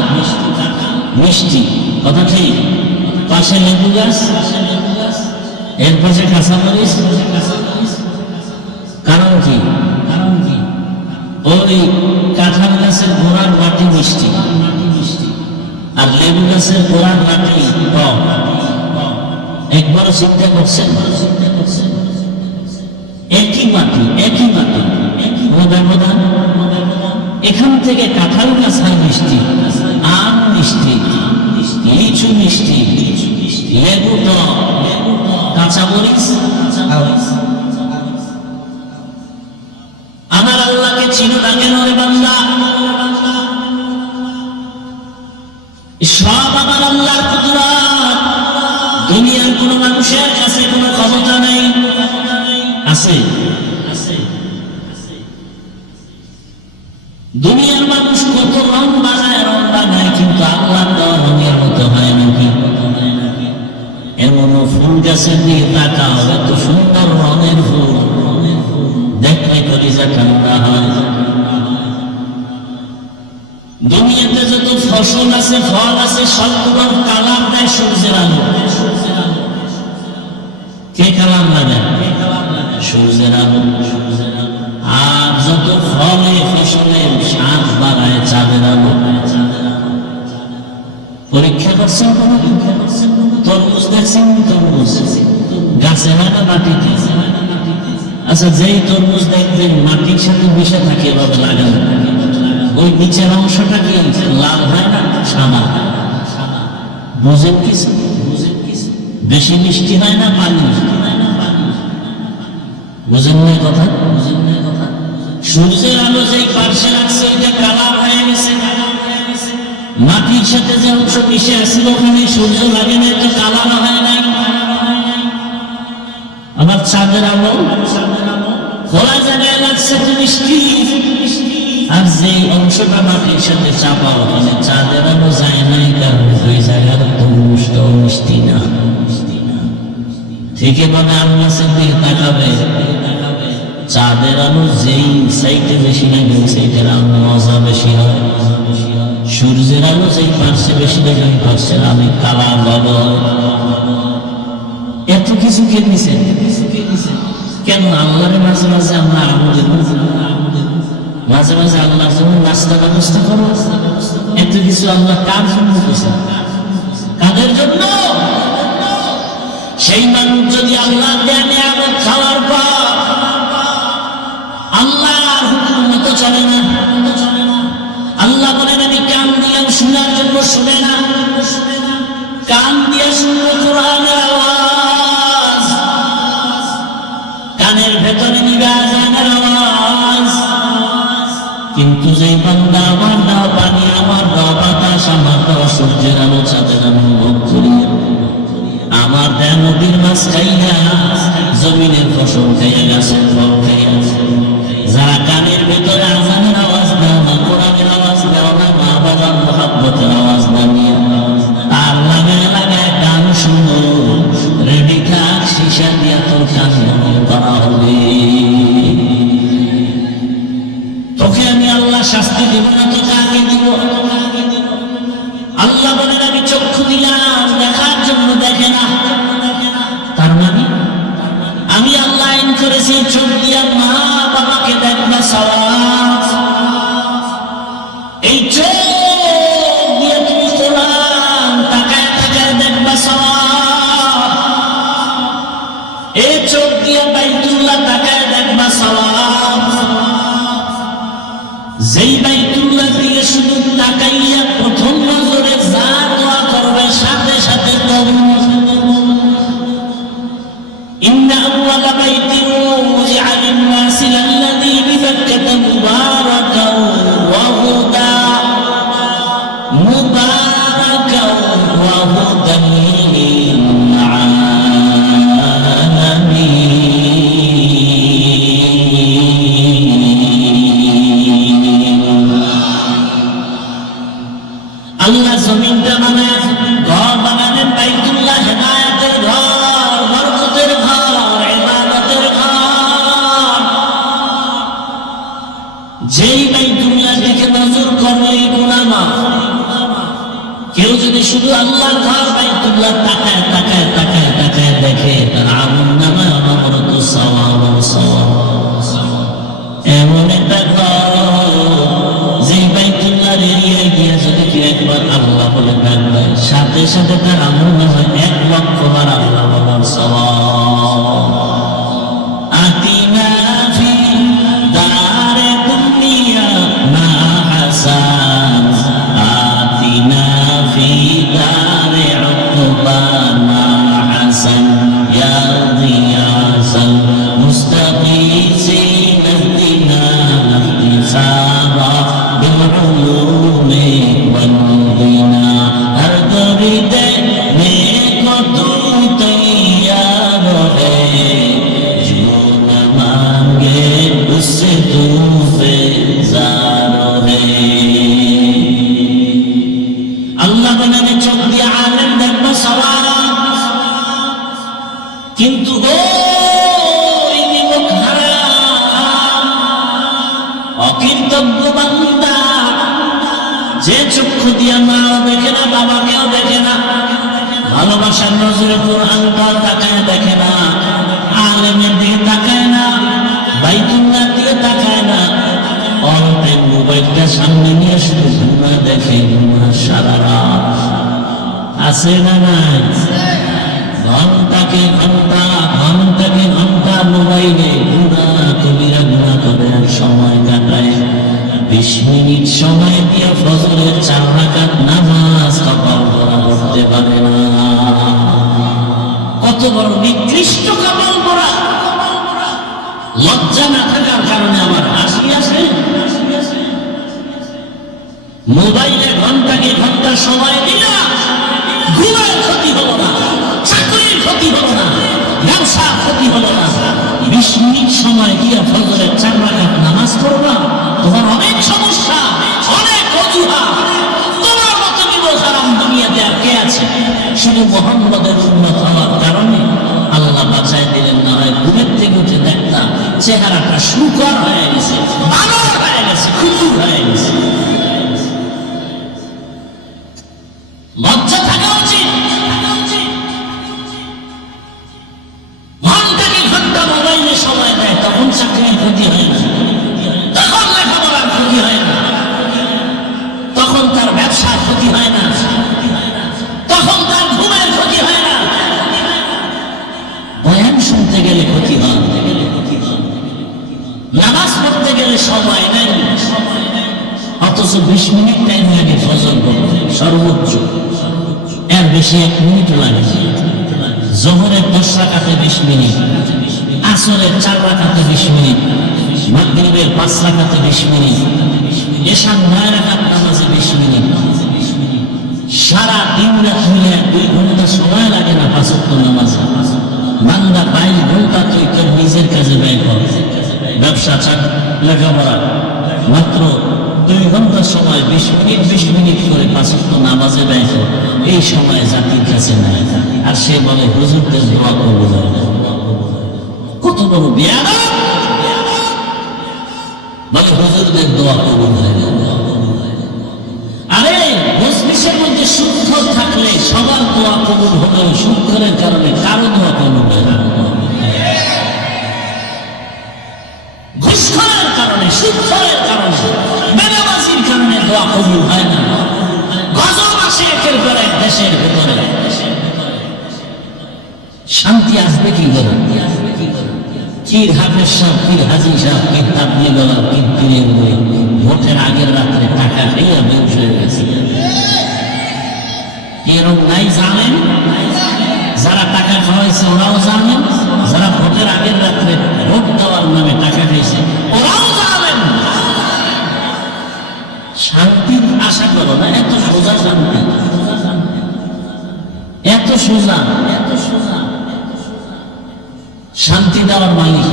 মিষ্টি, কথা ঠিক। পাশে লেবু গাছ, এর পাশে কাঁচামরিচ। কারণ কি? ওই কাঁঠাল গাছের গোড়ার মাটি মিষ্টি, আর লেবু গাছের গোড়ার মাটি টক। একবার চিন্তা করছেন? একই মাটি, একই মাটি, ব্যবধান। এখান থেকে কাঁঠাল গাছ হয় মিষ্টি, আম মিষ্টি, লিচু মিষ্টি, লেবু টক, কাঁচামরিচ। আমার আল্লাহকে চিনো না কেন রে বান্দা? সব আমার আল্লাহর কুদরত। দুনিয়ার কোন মানুষের কাছে কোনো ক্ষমতা নেই। আছে? দুনিয়ার মানুষ কত রং বানায়, কিন্তু আল্লাহ তো রঙের মতো হয় নাকি? এমনও ফুল গাছের দিকে তাকাও, এত সুন্দর রঙের ফুল, দেখলে কলিজা ঠান্ডা হয়। দুনিয়াতে যত ফসল আছে, ফল আছে, সবগুলোর কালার দেয় সূর্যের আলো। কে কালার লাগায়? সূর্যের আলো। আর যত ফলে ফসলের স্বাদ বাড়ায় চাঁদের আলো। পরীক্ষা করছেন? তরমুজ দেখছেন? তরমুজ গাছে হয় না মাটিতে? আচ্ছা, যেই তরমুজ দেখবেন মাটির সাথে মিশে থাকে এভাবে লাগানো, ওই নিচের অংশটা কি লাল হয় না সাদা? বুঝেন কিছু? বেশি মিষ্টি হয় না পানি? বুঝেন না কথা? সূর্যের আলো যেই পার্শ্বে রাখছে ওইটা কালার হয়ে গেছে। মাটির সাথে যে অংশ মিশে আসছিল ওখানে সূর্য লাগে না, তো কালার হয় নাই। আবার চাঁদের আলো খোলা জায়গায় লাগছে তো মিষ্টি, আর যে অংশটা মাটির সাথে চাপা ওখানে চাঁদের আলো যায় নাই, কারণ ওই জায়গার তরমুজটাও মিষ্টি না। ঠিক এভাবে আম গাছের দিকে তাকাবে, চাঁদের আলো যেই সাইডে বেশি লাগে ওই সাইডের আম মজা বেশি হয়। সূর্যের আলো যেই পার্শ্বে বেশি লাগে ওই পার্শ্বের আমি কালা বাবা। এত কিছু কে দিছে? কেন আল্লাহরে মাঝে মাঝে আমরা আমাদের মাঝে মাঝে আল্লাহর জন্য নাস্তা ব্যবস্থা করো? এত কিছু আল্লাহ কার জন্য দিছে? কাদের জন্য? সেই মানুষ যদি আল্লাহ দেয় নিয়ামত খাওয়ার পর আল্লাহর হুকুম মতো চলে না, আল্লাহ বলেন আমি কান দিলাম শোনার জন্য শুনে না, কান দিয়ে শুনবো কোরআনের আওয়াজ, কানের ভেতরে নিবে আযানের আওয়াজ, কিন্তু যেই বান্দা আমার দেওয়া পানি, আমার দেওয়া বাতাস, আমার দেওয়া সূর্যের আলো, চাঁদের আলো ভোগ করিয়া, আমার দেয়া নদীর মাছ খাইয়া, জমিনের ফসল খাইয়া, গাছের ফল খাইয়া, যারা কানের ভিতরে আজানের আওয়াজ দেওয়া না, কোরআনের আওয়াজ দেওয়া না, মা বাবার মহাব্বতের আওয়াজ দেওয়া, তার লাগায় লাগায় গান শুনো, রেডি থাক, শিশা দিয়া তোর কান বন্ধ করা হবে। তোকে আমি আল্লাহ শাস্তি দিব না, তো কাকে দিব? আল্লাহ বলেন আমি চক্ষু দিলাম দেখার জন্য, দেখে না। তার মানে আমি আল্লাহ আইন করেছি চোখ দিয়া মা বাবাকে দেখবা সওয়াব। এই চোখ দিয়ে তুমি কোরআন তাকায় তাকায় দেখবা সওয়াব। এই চোখ দিয়ে বাইতুল্লাহ তাকায় দেখবা সওয়াব। যেই বাইতুল্লাহ দিয়ে শুধু তাকাইয়া প্রথম নজরে যা দোয়া করবে, সাথে সাথে কবুল। ইন্না আউওয়ালা বাইতিন উযিআ লিন-নাসি লাল্লাযী বিবাক্কাতা মুবারাকান ওয়া হুদান ওয়া হুদান আল্লাহ জমিনটা বানায়, ঘর বানালেন বাইতুল্লাহ, হেদায়েতের ঘর, বরকতের ঘর, ইবাদতের ঘর। যেই বাইতুল্লাহ দিকে নজর করলে গুনাহ মাফ। কেউ যদি শুধু আল্লাহর ঘর বাইতুল্লাহ তাকায় তাকায় তাকায় তাকায় দেখে, তার আমলনামায় অনবরত সওয়াব সওয়াব। এমন একটা ঘর যেই বাইতুল্লাহর এরিয়ায় গিয়ে যদি কেউ একবার আল্লাহ বলে ডাকবে, সাথে সাথে তার আমলনামায় 1 লক্ষ বার আল্লাহ বলার সওয়াব। আতিনা ফি দারে দুনিয়া মা হাসান, আতিনা ফি দারে উকবা মা হাসান, ইয়া গিয়াসাল মুস্তাগীসিন ইহদিনা ইহতিসাবা বিল-উলুমি ওয়াল-দিনা। হর গরিদে নেকো তু তৈয়ার है, जो न मांगे उससे तू बेजार है। আল্লাহ বলেন চোখ দিয়ে আলেম দেখবা সওয়াব, কিন্তু ওই নিমক হারাম অকৃতজ্ঞ বান্দা, যে চক্ষু দিয়া মাও দেখে না, বাবাকেও দেখে না, ভালোবাসার নজরে কোরআনটাও তাকায় দেখে না, আলেমের দিকে তাকায় না, বাইতুল্লাহর দিকে তাকায় না, অল টাইম মোবাইলটা সামনে নিয়ে শুধু গুনাহ দেখে, গুনাহ সারা রাত। আছে না নাই? ঘন্টাকে ঘন্টা ঘন্টাকে ঘন্টা মোবাইলে গুনাহ কবিরা গুনাহ করে সময় কাটায়। 20 মিনিট সময় দিয়ে ফজরের 4 রাকাত নামাজ কপাল ভরা পড়তে পারে না। কত বড় নিকৃষ্ট কপাল ভরা! লজ্জা না থাকার কারণে আমার হাসি আসে। মোবাইলে ঘন্টাকে ঘন্টা সময় দিলা, ঘুমের ক্ষতি হলো না, চাকরির ক্ষতি হলো না, ব্যবসার ক্ষতি হলো না। 20 মিনিট সময় দিয়ে ফজরের 4 রাকাত নামাজ পড়বা, তোমার অনেক সমস্যা, অনেক অজুহাত। তোমার মতো বিবল হারাম দুনিয়াতে আর কে আছে? শুধু মুহাম্মদের উম্মত হওয়ার কারণে আল্লাহ বাঁচায় দিলেন। না হয় ঘুমের থেকে উঠে দেখতাম চেহারাটা শুকর হয়ে গেছে, বানর হয়ে গেছে, কুকুর হয়ে গেছে। লজ্জা থাকা উচিত। ঘন্টাকে ঘন্টা মোবাইলে সময় দেয়, তখন চাকরির ক্ষতি হয় না, তখন লেখাপড়ার ক্ষতি হয় না, তখন তার ব্যবসার ক্ষতি হয় না, তখন তার ঘুমের ক্ষতি হয় না। বয়ান শুনতে গেলে ক্ষতি হয়, নামাজ পড়তে গেলে সময় নেই, অথচ 20 মিনিট টাইম লাগে ফজর পড়তে, সর্বোচ্চ। এর বেশি 1 মিনিটও লাগে। জোহরের 10 রাকাতে 20 মিনিট, আসরের 4 রাকাতে 20 মিনিট, মাগরিবের 5 রাকাতে 20 মিনিট, এশার 9 রাকাত নামাজে 20 মিনিট, সারা দিন রাত মিলে 2 ঘন্টা সময় লাগে না 5 ওয়াক্ত নামাজে। বান্দা 22 ঘন্টা তুই তোর নিজের কাজে ব্যয় কর, ব্যবসা লেখাপড়া, মাত্র 2 ঘন্টা সময় 20 মিনিট করে 5 ওয়াক্ত নামাজে ব্যয় কর। এই সময় জাতির কাছে নাই, আর সে বলে হুজুরদের দোয়া কবুল হয় না। কত বড় বেয়াদব! বলে হুজুরদের দোয়া কবুল হয় না। আরে মজলিসের মধ্যে শুদ্ধ থাকলে সবার দোয়া কবুল হলেও সুক্ষরের কারণে কারো দোয়া কবুল হয় না। ঘুষখোরের কারণে, সুক্ষরের কারণে, বেনামাজির কারণে দোয়া কবুল হয় না। গজব আসে একের পর এক দেশের ভেতরে। শান্তি আসবে কি করে? পীর হাফেজ সাহেব, পীর হাজি সাহেব, পীর তাবলীগওয়ালা, পীর পীরের বই ভোটের আগের রাত্রে টাকা খেয়ে বেউস হয়ে গেছে। এরকম নাই জানেন? যারা টাকা খাওয়াইছে ওরাও জানেন, যারা ভোটের আগের রাত্রে ভোট দেওয়ার নামে টাকা খাইছে ওরাও জানেন। শান্তির আশা করো না, এত সোজা শান্তি, এত সোজা। শান্তি দেওয়ার মালিক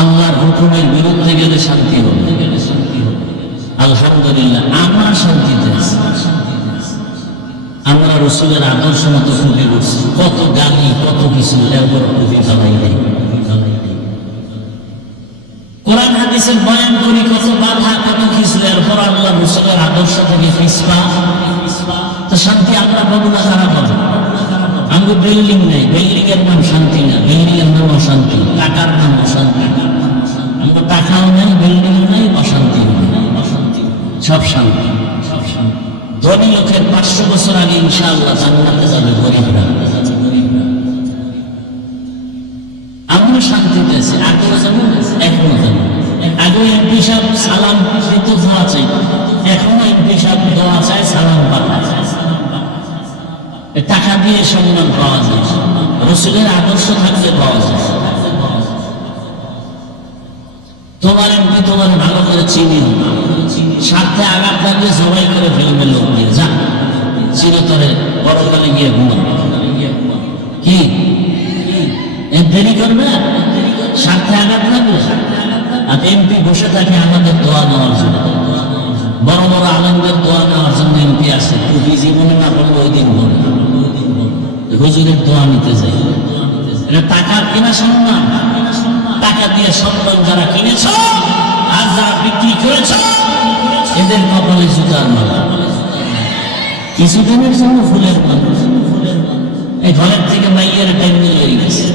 আল্লাহর হুকুমের বিরুদ্ধে গেলে শান্তি হবে। আলহামদুলিল্লাহ আমরা শান্তিতে আছি। আমরা রসুলের আদর্শ মতো ফুটে উঠছি, কত গালি কত কিছু, এরপর টুপি চালাই নেই। কোরআন হাদিসের বয়ান করি, কত বাধা কত কিছু, এরপর আল্লাহ রসুলের আদর্শ থেকে পিছপা। তো শান্তি আমরা পাবো না, তারা পাবো। আমাদের বিল্ডিং নেই, বিল্ডিং এর নাম শান্তি না, বিল্ডিং এর নাম অশান্তি, টাকার নাম অশান্তি। আমাদের টাকাও নেই, বিল্ডিংও নেই, অশান্তি সব শান্তি। ধনী লোকের 500 বছর আগে ইনশাআল্লাহ জান্নাতে যাবে গরিবরা। আমরা শান্তিতে আছি, আগেও যেমন এখনো তেমন। আগে এমপি সাহেব সালাম দিত, দোয়া চাই, এখনো এমপি সাহেব দোয়া চায়, সালাম পাঠায়। টাকা দিয়ে সম্মান পাওয়া যায়, রসুলের আদর্শ থাকলে পাওয়া যায়। তোমার এমপি তোমার ভালো করে চিনি, স্বার্থে আঘাত লাগলে সবাই করে ফেলবে লোক দিয়ে, যা চিরতরে পরকালে গিয়ে ঘুমান। কি দেরি করবে? স্বার্থে আঘাত লাগবে। আর এমপি বসে থাকে আমাদের দোয়া নেওয়ার জন্য, বড় বড় আলেমদের দোয়া নেওয়ার জন্য এমপি আসে। টুপি জীবনে না পড়লে ওই দিন বলে হুজুরের দোয়া নিতে যাই। এটা টাকার কিনা সম্মান, টাকা দিয়ে সম্মান যারা কিনেছ আর যারা বিক্রি করেছ এদের কপালে জুতার মালা। কিছুদিনের জন্য ফুলের মালা, এই ঘরের থেকে মাইয়ের টাইম নিয়ে গেছে,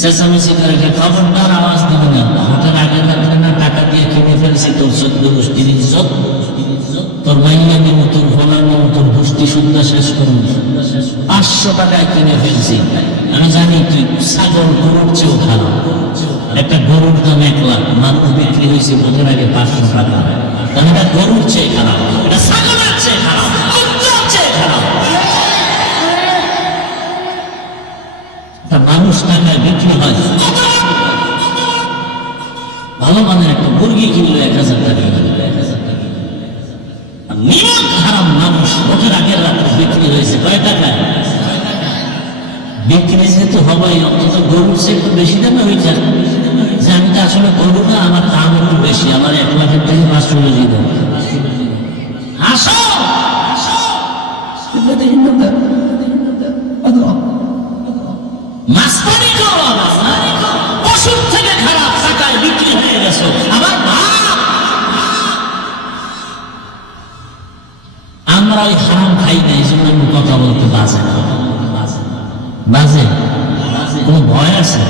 চেঁচামেচি করে খবরদার আওয়াজ দিবে না। ভোটের আগের রাত্রে না টাকা দিয়ে কিনে ফেলছি তোর 14 গোষ্ঠীর ইজ্জত, তোর মাইয়া নিব, তোর ভোলা নিব, তোর গোষ্ঠী সুদ্ধা শেষ করুন। 500 টাকায় কিনে ফেলছি। আমি জানি তুই ছাগল গরুর চেয়েও খারাপ। একটা গরুর দাম 1 লাখ, মানুষ বিক্রি হয়েছে ভোটের আগে 500 টাকা। তাহলে এটা গরুর চেয়ে খারাপ, এটা ছাগলের চেয়ে খারাপ, কুত্তার চেয়ে খারাপ। মানুষ টাকায় বিক্রি হয়। ভালো মানের একটা মুরগি কিনলো 1000 টাকা। নিয়ম হারাম মানুষ ভোটের আগের রাত্রে বিক্রি হয়েছে কয় টাকায়? বিক্রি যেহেতু হবেই, অন্তত গরুর চেয়ে একটু বেশি দামে হয়ে যায়। যে আমি তো আসলে গরু না, আমার দাম একটু বেশি, আমার 1 লাখের থেকে 500 বেশি দেব। আসো মাস্তানি করো, ওষুধ থেকে খারাপ টাকায় বিক্রি হয়ে গেছো। আমার আমরা ওই হারাম খাই না, এই জন্য আমি কথা বলতে বাজে বাজে কোনো ভয় আছে?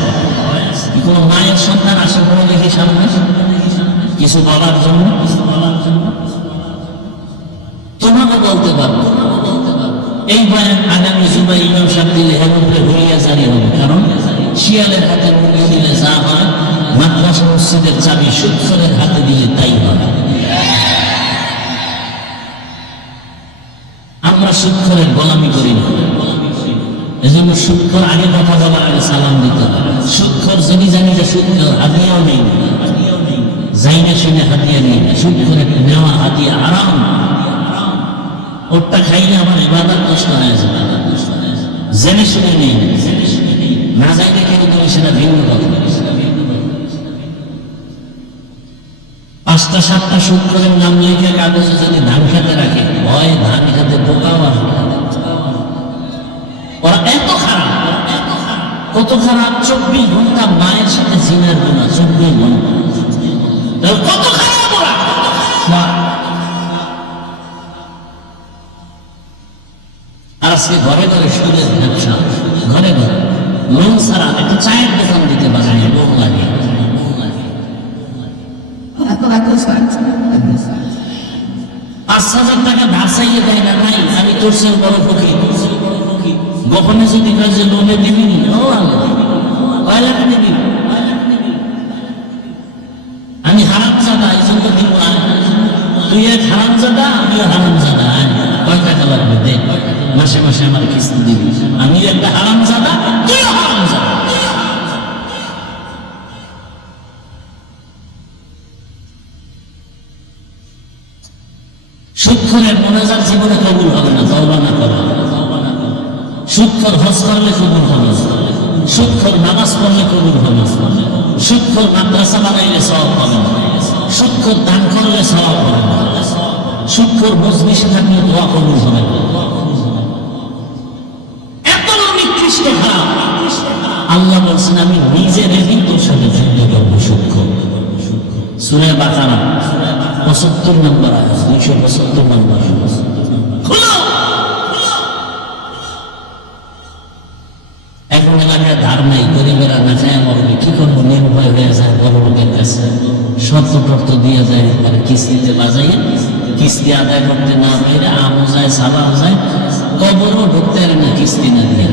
কোনো মায়ের সন্তান আসে কোনো দেখি সামনে কিছু বলার জন্য? তোমাকে বলতে পারবো এই বয়ান আগামী জুমায় ইমাম সাহেব দিলে হেমন্তে হইয়া জারি হবে। কারণ শিয়ালের হাতে মুরগি দিলে যা হয়, মাদ্রাসা মসজিদের চাবি সুৎখরের হাতে দিলে তাই হয়। আমরা সুৎখরের গোলামি করি না, এজন্য সুৎখর আগে কথা বলার আগে সালাম দিতে হবে। সুৎখর যদি জানি যে সুদ হাদিয়াও নেই, জাইনে শুনে হাদিয়া নেই, সুদ করে নেওয়া হাদিয়া আরাম। ওরটা খাইলে আমার ইবাদত নষ্ট হয়ে যাবে। জেনে শুনে নেই, না জাইনে কেন তুমি সেটা ভিন্ন কথা। 5টা 7টা সুদ করে নাম লিখে কাগজে যদি ধান খেতে রাখে, ভয় ধান খেতে পোকাও আসবে। ওরা এত খারাপ, কত খারাপ! 24 ঘন্টা মায়ের সাথে জিনার গুনাহ, 24 ঘন্টা। কত খারাপ ওরা! আর আজকে ঘরে ঘরে সুদের ব্যবসা, ঘরে ঘরে লোন ছাড়া একটা চায়ের দোকান দিতে পারে না, লোন লাগে। 5,000 টাকা ধার চাইয়ে দেয় না, নাই আমি তোর সে বড় ফকির। গোপনে যদি কাজে লোনে দিবি, ও আল্লাহ কয় লাখ দিবি, আমি হারামজাদা, এই জন্য দিব না। তুই এক হারামজাদা, আমিও হারামজাদা। কয় টাকা লাগবে দে, মাসে মাসে আমার কিস্তি দিবি। আমি একটা হারামজাদা, তুইও হারামজাদা। সুদখোরের মোনাজাত জীবনে কবুল হবে না, তওবা না করো। সুদখোর হজ করলে কবুল হবে, সুদখোর নামাজ পড়লে কবুল হবে, সুদখোর মাদ্রাসা বানাইলে সওয়াব হবে, সুদখোর দান করলে সওয়াব হবে, সুদখোর মজলিসে থাকলে দোয়া কবুল হবে। এত নিকৃষ্ট খারাপ আল্লাহ বলছেন, আমি নিজের তোর সাথে যুদ্ধ করবো। সুদখোর সূরা বাকারা 75 নম্বর আয়াত, 275 নম্বর। এখন এলাকায় ধার নাই, গরিবেরা না যায় মরবে, কি করবো? নির্ভয় হয়ে যায় বড় লোকের কাছে, শর্ত টর্ত দিয়ে যায়, তারা কিস্তিতে বাজাইয়ে, কিস্তি আদায় করতে না পেরে আমও যায়, সাবাও যায়, কবরও ঢুকতে পারে না কিস্তি না দিয়ে।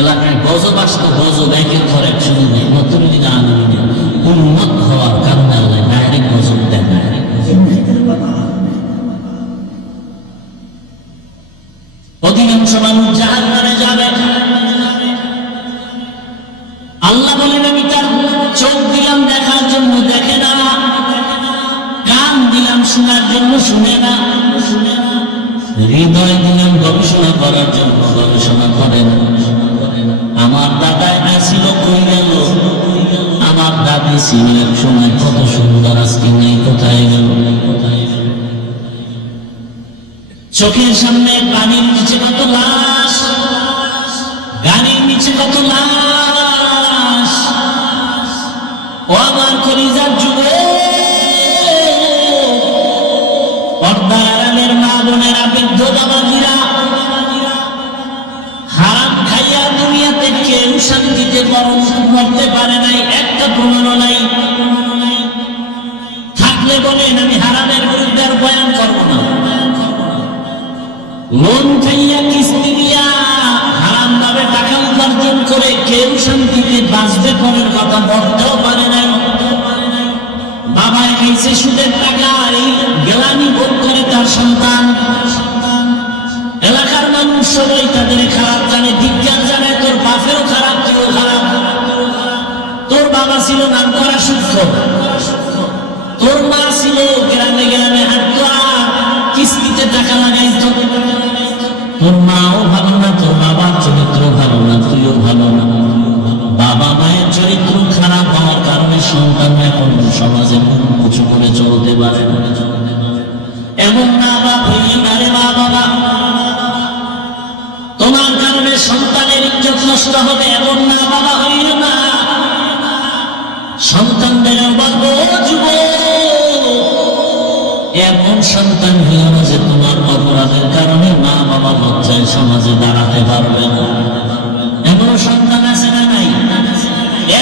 এলাকায় গজব আসতো, গজব একের পর এক শুরু নেই, নতুন দিকে আনন্দ উন্নত হওয়ার কারণে আল্লাহ ডাইরেক্ট গজব দেয়। অধিকাংশ মানুষ জাহান্নামে যাবে। আল্লাহ বলেন, আমি তার চোখ দিলাম দেখার জন্য, দেখে না, কান দিলাম শোনার জন্য, শুনে না, হৃদয় দিলাম গবেষণা করার জন্য, গবেষণা করে না। আমার দাদাই আসিল কই গেল, আমার দাদি ছিল এক সময় কত সুন্দর, আজকে নেই, কোথায় গেল? চোখের সামনে পানির নিচে কত লাশ, গাড়ির নিচে কত লাশ। ও আমার কলিজার যুবক, পর্দার আড়ালের মা বোনেরা, বৃদ্ধ বাবাজিরা, হারাম খাইয়া দুনিয়াতে কেউ শান্তিতে মরতে পারে নাই, একটা প্রমাণও নাই। থাকলে বলেন, আমি হারামের বিরুদ্ধে আর বয়ান করবো না। লোন খাইয়া কিস্তি দিয়া হারাম ভাবে টাকা উপার্জন করে কেউ শান্তিতে বাঁচবে পরের কথা বলতেও পারে নাই। বাবাই খাইছে সুদের টাকা, এই গেলানি ভোগ করে তার সন্তান। এলাকার মানুষ সবাই তাদের খারাপ জানে, ধিক্কার জানে, তোর বাপেরও খারাপ, তুইও খারাপ। তোর বাবা ছিল নাম করা সুদখোর, তোর মা ছিল গ্রামে গ্রামে হাঁটতো আর কিস্তিতে টাকা লাগাইতো। তোর মাও ভালো না, তোর বাবার চরিত্র ভালো না, তুইও ভালো না। বাবা মায়ের চরিত্র খারাপ হওয়ার কারণে সন্তান এখন সমাজে উঁচু করে চলতে পারে না। এমন মা বাপ হইলে না রে মা বাবা, তোমার কারণে সন্তানের ইজ্জত নষ্ট হবে। এমন মা বাবা হইল না, সন্তানদের বলবো যুবক, এমন সন্তান হইল না যে তোমার অপরাধের কারণে মা বাবা লজ্জায় সমাজে দাঁড়াতে পারবে না। এমন সন্তান আছে না নাই?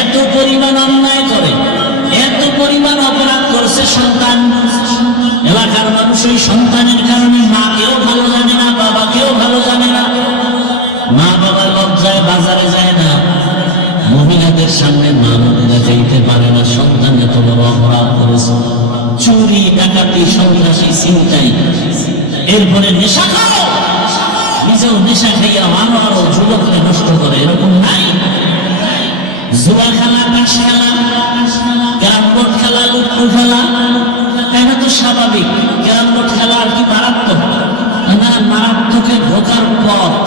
এত পরিমাণ অন্যায় করে, এত পরিমাণ অপরাধ করছে সন্তান। এলাকার মানুষ ওই সন্তানের কারণে মাকেও ভালো জানে না, বাবাকেও ভালো জানে না। মা বাবার লজ্জায় বাজারে যায় না, মহিলাদের সামনে মা বোনেরা যাইতে পারে না। সন্তান এত বড় অপরাধ করেছে, চুরি, ডাকাতি, সন্ত্রাসী, ছিনতাই, এরপরে নেশা খাও, নিজেও নেশা খাইয়া আরো যুবককে নষ্ট করে, এরকম নাই? স্বাভাবিক। ক্যারাম বোর্ড খেলা আর কি মারাত্মক না? মারাত্মকের ঢোকার পথ।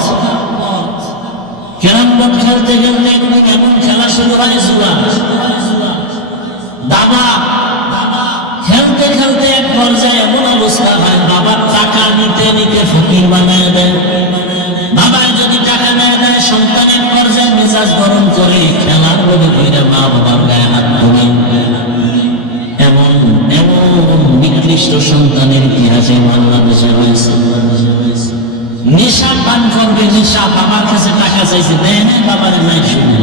ক্যারাম বোর্ড খেলতে খেলতে এমন খেলা শুরু হয় জুয়া, দাবা। খেলতে খেলতে এক পর্যায়ে এমন অবস্থা হয় বাবার টাকা নিতে নিতে ফকির বানায় দেয়। বাবার যদি টাকা না দেয় সন্তানের পর্যায়ে মেজাজ গরম করে খেলার বলে ধরে মা বাবার গায়ে হাত ধরে। এমন এমন নিকৃষ্ট সন্তানের ইতিহাসে বাংলাদেশে রয়েছে। নেশা পান করবে, নেশা, বাবার কাছে টাকা চাইছে, দেয় না, বাবার নাই শুনে।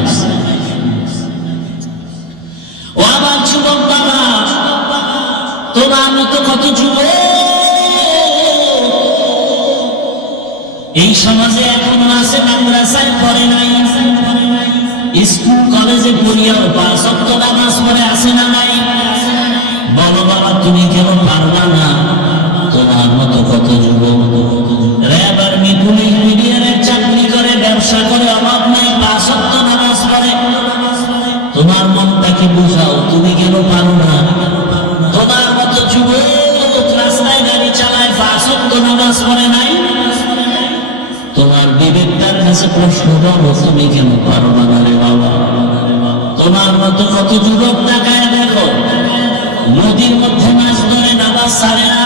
ও আমার যুবক বাবা, তোমার মতো কত যুবক এই সমাজে এখনো আছে, মাদ্রাসায় পড়ে নাই, স্কুল কলেজে পড়িয়াও 5 ওয়াক্ত নামাজ পড়ে আছে না নাই? বলো বাবা, তুমি কেন পারবা না? তোমার মতো কত যুবক র্যাব আর্মি পুলিশ মিডিয়ার চাকরি করে, ব্যবসা করে, অভাব নাই, 5 ওয়াক্ত নামাজ পড়ে। তোমার মনটাকে বুঝাও, তুমি কেন পারো না? তোমার মতো যুবক রাস্তায় গাড়ি চালায়, 5 ওয়াক্ত নামাজ পড়ে নাই। তোমার বিবেকটার কাছে প্রশ্ন করো, তুমি কেন পারো না রে বাবা? তোমার মতো কত যুবক তাকায় দেখো, নদীর মধ্যে মাছ ধরে নামাজ ছাড়ে না,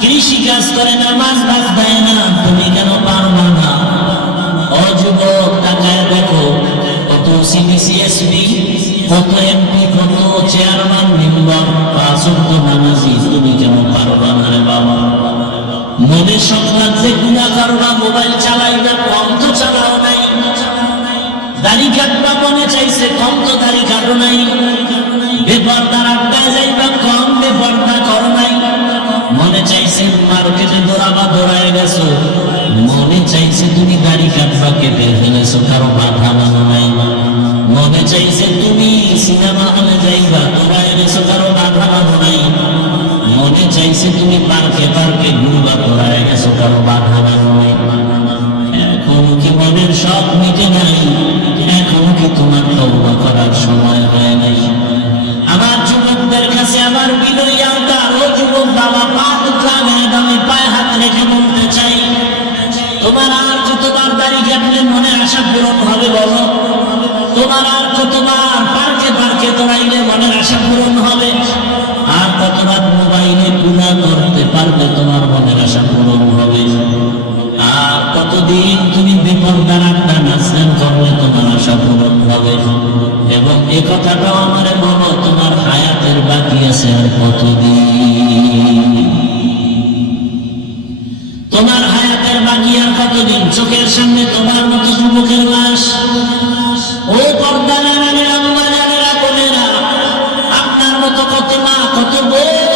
কৃষি কাজ করে নামাজ বাদ দেয় না, তুমি কেন পারবা না? ও যুবক তাকায় দেখো, কত সিবিসিএসপি, কত এমপি, কত চেয়ারম্যান মেম্বার 5 ওয়াক্ত নামাজি, তুমি কেন পারবা না রে বাবা? মনে শখ লাগছে গুনাহ করবা, মোবাইল চালাইবা, কম তো চালাও নাই। দাড়ি কাটবা মনে চাইছে, কম তো দাড়ি কাটো নাই। বেপরদার আড্ডায় যাইবা, কম বেপরদা করো নাই। মনে চাইছে মার্কেটে দৌড়াবা, দৌড়ায় গেছো। মনে চাইছে তুমি দাড়ি কাটবা, কেটে ফেলেছো, কারো বাধা মানো নাই। মনে চাইছে তুমি সিনেমা হলে যাইবা, দৌড়ায় গেছো, কারো বাধা মানো নাই। মনে চাইছে তুমি পার্কে পার্কে ঘুরবা, দৌড়ায় গেছো, কারো বাধা মানো নাই। এখন কি মনের শখ মিটে নাই? এখন কি তোমার তওবা করার সময় হয় নাই? আমার যুবকদের কাছে আমার বিনয়ী আবদার, ও যুবক বাবা, পা লাগায় দামে পায়ে হাত রেখে বলতে চাই, তোমার আর কতবার দাড়ি কাটলে মনের আশা পূরণ হবে বলো? তোমার আর কতবার পার্কে পার্কে দৌড়াইলে মনের আশা পূরণ হবে? আর কতবার মোবাইলে গুনাহ করতে পারলে তোমার মনের আশা পূরণ হবে? আর কতদিন তুমি বেপরদার আড্ডা নাচগান করলে তোমার আশা পূরণ হবে? এবং এ কথাটাও আমার বলো, তোমার হায়াতের বাকি আছে আর কতদিন? তোমার হায়াতের বাকি আর কতদিন? চোখের সামনে তোমার মতো যুবকের লাশ। ও পর্দা নামের আম্মা জানেরা, বোনেরা, আপনার মতো কত মা, কত বোন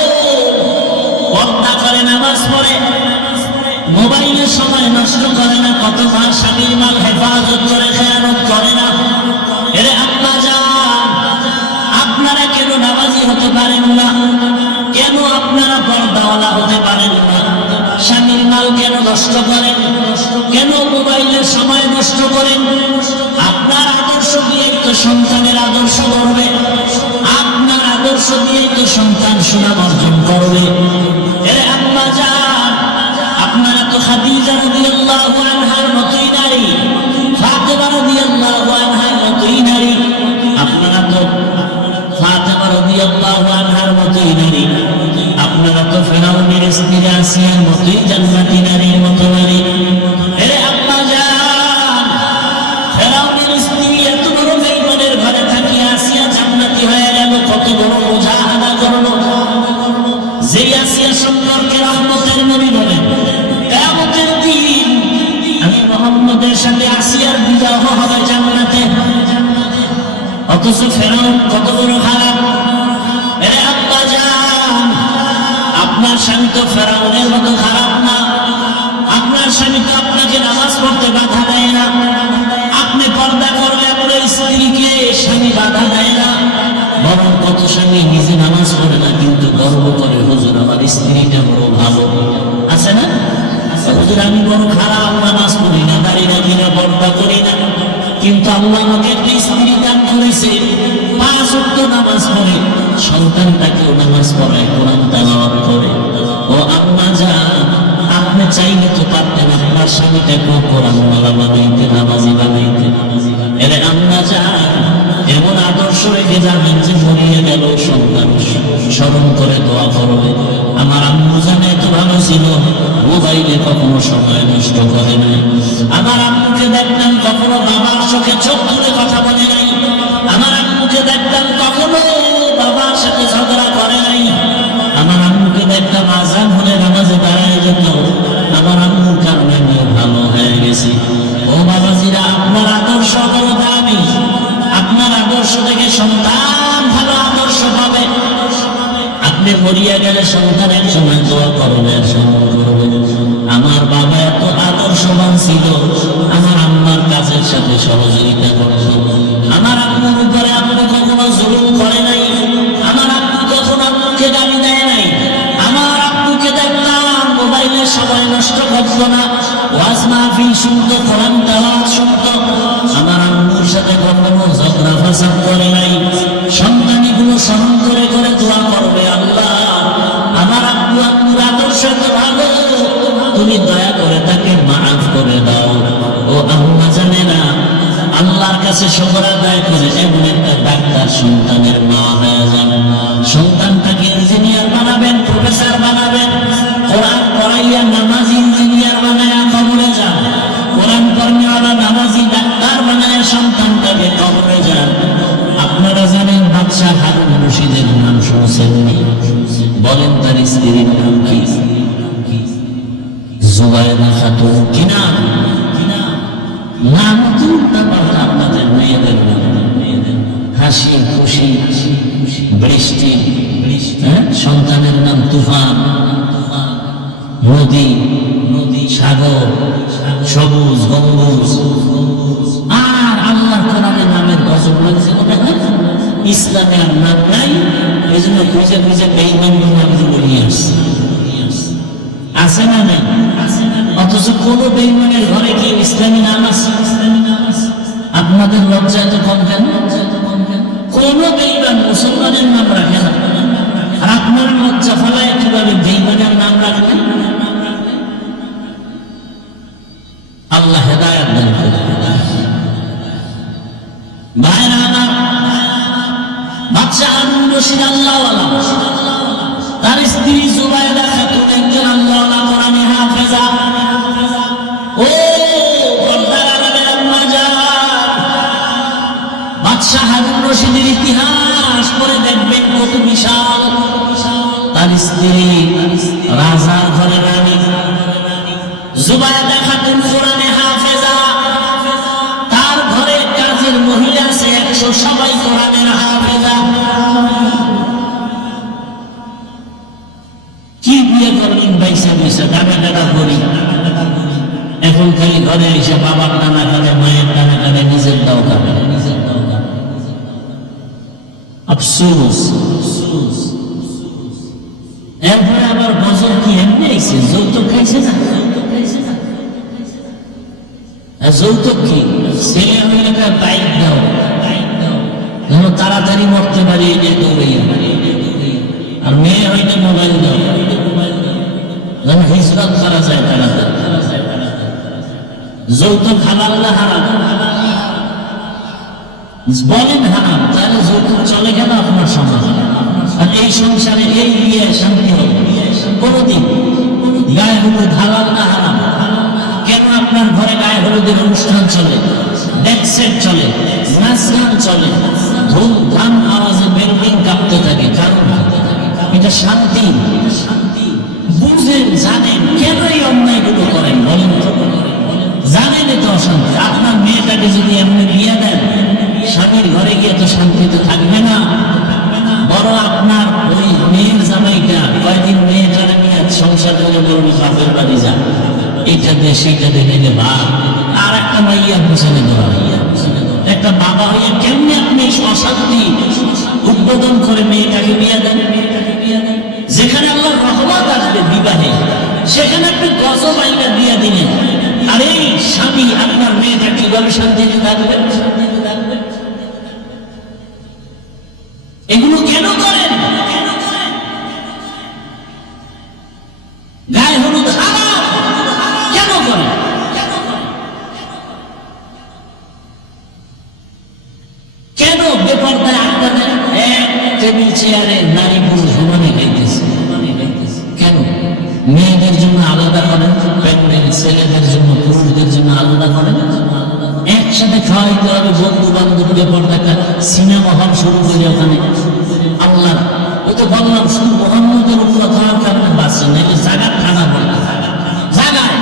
পর্দা করে, নামাজ পড়ে, মোবাইলের সময় নষ্ট করে না, কত মা স্বামীর মাল হেফাজত করে, খেয়ানত করে না। এরে আম্মা জান, আপনারা কেন নামাজি হতে পারেন না? কেন আপনারা পর্দাওয়ালা হতে পারেন না? স্বামীর মাল কেন নষ্ট করেন? কেন মোবাইলের সময় নষ্ট করেন? আপনার আদর্শ দিয়েই তো সন্তানের আদর্শ করবে, আপনার আদর্শ দিয়েই তো সন্তান সুনাম অর্জন করবে। এরে আম্মা জান, আপনারা তো খাদিজা রাদিয়াল্লাহু আনহার মতোই নারী, ফাতেমা রাদিয়াল্লাহু আনহার মতোই নারী। আপনারা তো ফাতেমা রাদিয়াল্লাহু আনহার মতোই নারী। আপনারা তো ফেরাউনের স্ত্রী আসিয়ার মতোই জান্নাতি নারীর মতো নারী। এরে আম্মা জান, ফেরাউনের স্ত্রী এত বড় বেঈমানের ঘরে থাকি আসিয়া জান্নাতি হয়ে গেল, কত বড় মুজাহাদা করলো। যেই আসিয়া সম্পর্কে রহমতের নবী বলেন, কিয়ামতের দিন আমি মুহাম্মদের সাথে আসিয়ার বিবাহ হবে জান্নাতে। অথচ ফেরাউন কত বড় খারাপ। এরে আব্বা জান, আপনার স্বামী তো ফেরাউনের মতো খারাপ না। আপনার স্বামী তো আপনাকে নামাজ পড়তে বাধা দেয় না। আপনি পর্দা করলে আপনার স্ত্রীকে স্বামী বাধা দেয় না। বরং কত স্বামী নিজে নামাজ পড়ে না, কিন্তু গর্ব করে, হুজুর আমার স্ত্রীটা বড় ভালো। আছে না? হুজুর আমি বড় খারাপ, নামাজ পড়ি না, দাঁড়িয়ে রাখি না, পর্দা করি না, কিন্তু আল্লাহ আমাকে একটা স্ত্রী দান করেছে, 5 ওয়াক্ত নামাজ পড়ে, সন্তানটাকেও নামাজ পড়ায়, কোরআন তেলাওয়াত করে। ও আম্মা জান, আপনি চাইলে তো পারতেন আপনার স্বামীটাকেও কোরআনওয়ালা বানাইতে, নামাজি বানাইতে। এরে আম্মা জান, এমন আদর্শ রেখে যাবেন যে মরিয়ে গেল সন্তান স্মরণ করে দোয়া করবে। আমার আম্মু জানে এত ভালো ছিল, মোবাইলে কখনো সময় নষ্ট করে নাই। আমার আম্মুকে দেখতাম কখনো বাবার চোখে চোখ তুলে কথা বলে নাই। আমার আম্মুকে দেখতাম কখনো বাবার সাথে ঝগড়া করে নাই। আমার আম্মুকে দেখতাম আযান হলে নামাজে দাঁড়ায় যেত। আমার আম্মুর কারণে আমি ভালো হয়ে গেছি। ও বাবাজিরা, আপনার আদর্শ বড় দামি। আপনার আদর্শ থেকে সন্তান ভালো আদর্শ পাবে। আপনি মরিয়া গেলে সন্তানের সময় দোয়া করবে, স্মরণ করবে। আমার বাবা এত আদর্শবান ছিল, আমার আম্মার কাজের সাথে সহযোগিতা করত। আমার আম্মুর উপরে আম্মু কখনো জুলুম করে নাই। আমার আম্মু কখনো আম্মুকে গালি দেয় নাই। আমার আম্মুকে দেখতাম মোবাইলে সময় নষ্ট করত না, ওয়াজ মাহফিল শুনত, কোরআন তেলাওয়াত শুনত। আমার আম্মুর সাথে কখনো ঝগড়া ফাসাদ করে নাই। সন্তানিগুলো স্মরণ করে করে দোয়া করবে, আল্লাহ আমার আব্বু আম্মুর আদর্শ তো ভালো, তুমি দয়া করে তাকে মাফ করে দাও। ও আম্মা জানেনা, আল্লাহর কাছে শুকর আদায় করে এমন একটা ডাক্তার সন্তানের মা হয়ে যাবে। সন্তানটাকে ইঞ্জিনিয়ার বানাবেন, প্রফেসর বানাবেন। কোরআন পড়াইয়া নামাজি ইঞ্জিনিয়ার বানায়া কবরে যান। কোরআন পড়নেওয়ালা নামাজি ডাক্তার বানায়া সন্তানটাকে কবরে যান। আপনারা জানেন বাদশাহ হারুন রশিদের নাম শুনছেননি? বলেন তার স্ত্রীর নাম কি? জুবাইদা খাতুন। কি নাম? নাম তো আপনাদের মেয়েদের নাম। হাসি খুশি, বৃষ্টি, সন্তানের নাম তুফান, নদী, সাগর, সবুজ গম্বুজ। আর আল্লাহ কোরআনের নামের গজব লাগছে, ইসলামে আর নাম নাই। এই জন্য খুঁজে খুঁজে বেঈমানদের নামগুলো নিয়ে আসছে। আছে না নাই? অথচ কোন বেঈমানের ঘরে কি ইসলামী নাম আছে? আপনাদের লজ্জা এত কম কেন? কোন বেঈমান মুসলমানের নাম রাখে না, আর আপনার লজ্জা ফলায় কিভাবে বেঈমানের নাম রাখবেন? আল্লাহ হেদায়েত দান করুন। ভাইরা আমার, বাদশা হারুন রশিদ আল্লাহওয়ালা, তার স্ত্রী জুবাইদা খাতুন একজন আল্লাহওয়ালা কোরআনী হাফেজা। ও পর্দার আড়ালের আম্মা জান, বাদশা হারুন রশিদের ইতিহাস পড়ে দেখবেন কত বিশাল। তার স্ত্রী রাজার ঘরে রানী, জুবাইদা খাতুন কোরআনী হাফেজা। তার ঘরে কাজের মহিলা আছে 100, সবাই কোরআনের হাফেজা। কি বিয়ে করলেন বাইসা বাইসা, ডাকা ডাকা করি। এখন খালি ঘরে এসে বাবার টানা কানে, মায়ের টানা কানে, নিজের দাও কানে। আফসোস। এরপরে আবার বছর কি এমনি আইছে, যৌতুক খাইছে না? যৌতুক কি? ছেলে হইলে বাইক দাও, যেন তাড়াতাড়ি মরতে পারি, এই যে দৌড়াইয়া। আর মেয়ে হইলে মোবাইল দাও, যেন হিজরত করা যায় তাড়াতাড়ি। যৌতুক হালাল না হারাম? বলেন হারাম, তাহলে যৌতুক চলে গেল আপনার সমাজ। আর এই সংসারে এই বিয়ে শান্তি হবে কোনদিন? গায়ে হলুদ হালাল না হারাম? কেন আপনার ঘরে গায়ে হলুদের অনুষ্ঠান চলে, ডেক সেট চলে, নাচ গান চলে, ধুমধাম আওয়াজে বিল্ডিং কাঁপতে থাকে? কারণ এটা শান্তি। বুঝেন, জানেন কেন এই অন্যায়গুলো করেন? বলেন তো, জানেন এটা অশান্তি। আপনার মেয়েটাকে যদি এমনি বিয়ে দেন, স্বামীর ঘরে গিয়ে তো শান্তিতে থাকবে না। বড় আপনার ওই মেয়ের জামাইটা কয়েকদিন মেয়েটারে নিয়ে সংসার করে বলবে বাপের বাড়ি যা, এইটা দে সেইটা দেখে ভাব। আর একটা মাইয়া পিছনে দেওয়া, একটা বাবা হইয়া কেমনি আপনি অশান্তি উদ্বোধন করে মেয়েটাকে বিয়ে দেন? যেখানে আল্লাহর রহমত আসবে বিবাহে, সেখানে আপনি গজব আইনা দিয়ে দিলেন। আর এই স্বামী আপনার মেয়েটা কিভাবে শান্তিতে থাকবে? বেপরদায় আড্ডা দেয়, এক টেবিল চেয়ারে নারী পুরুষ সমানে খাইতেছে। কেন? মেয়েদের জন্য আলাদা করেন প্যান্ডেল, ছেলেদের জন্য পুরুষদের জন্য আলাদা করেন, একসাথে খাওয়াইতে হবে। বন্ধু বান্ধব বেপরদাটা সিনেমা হল শুরু করে ওখানে আল্লাহ, ও তো বললাম শুধু মোহাম্মদের উন্নত হওয়ার কারণে বাঁচছে, নাইলে জায়গা খানা বলে জায়গায়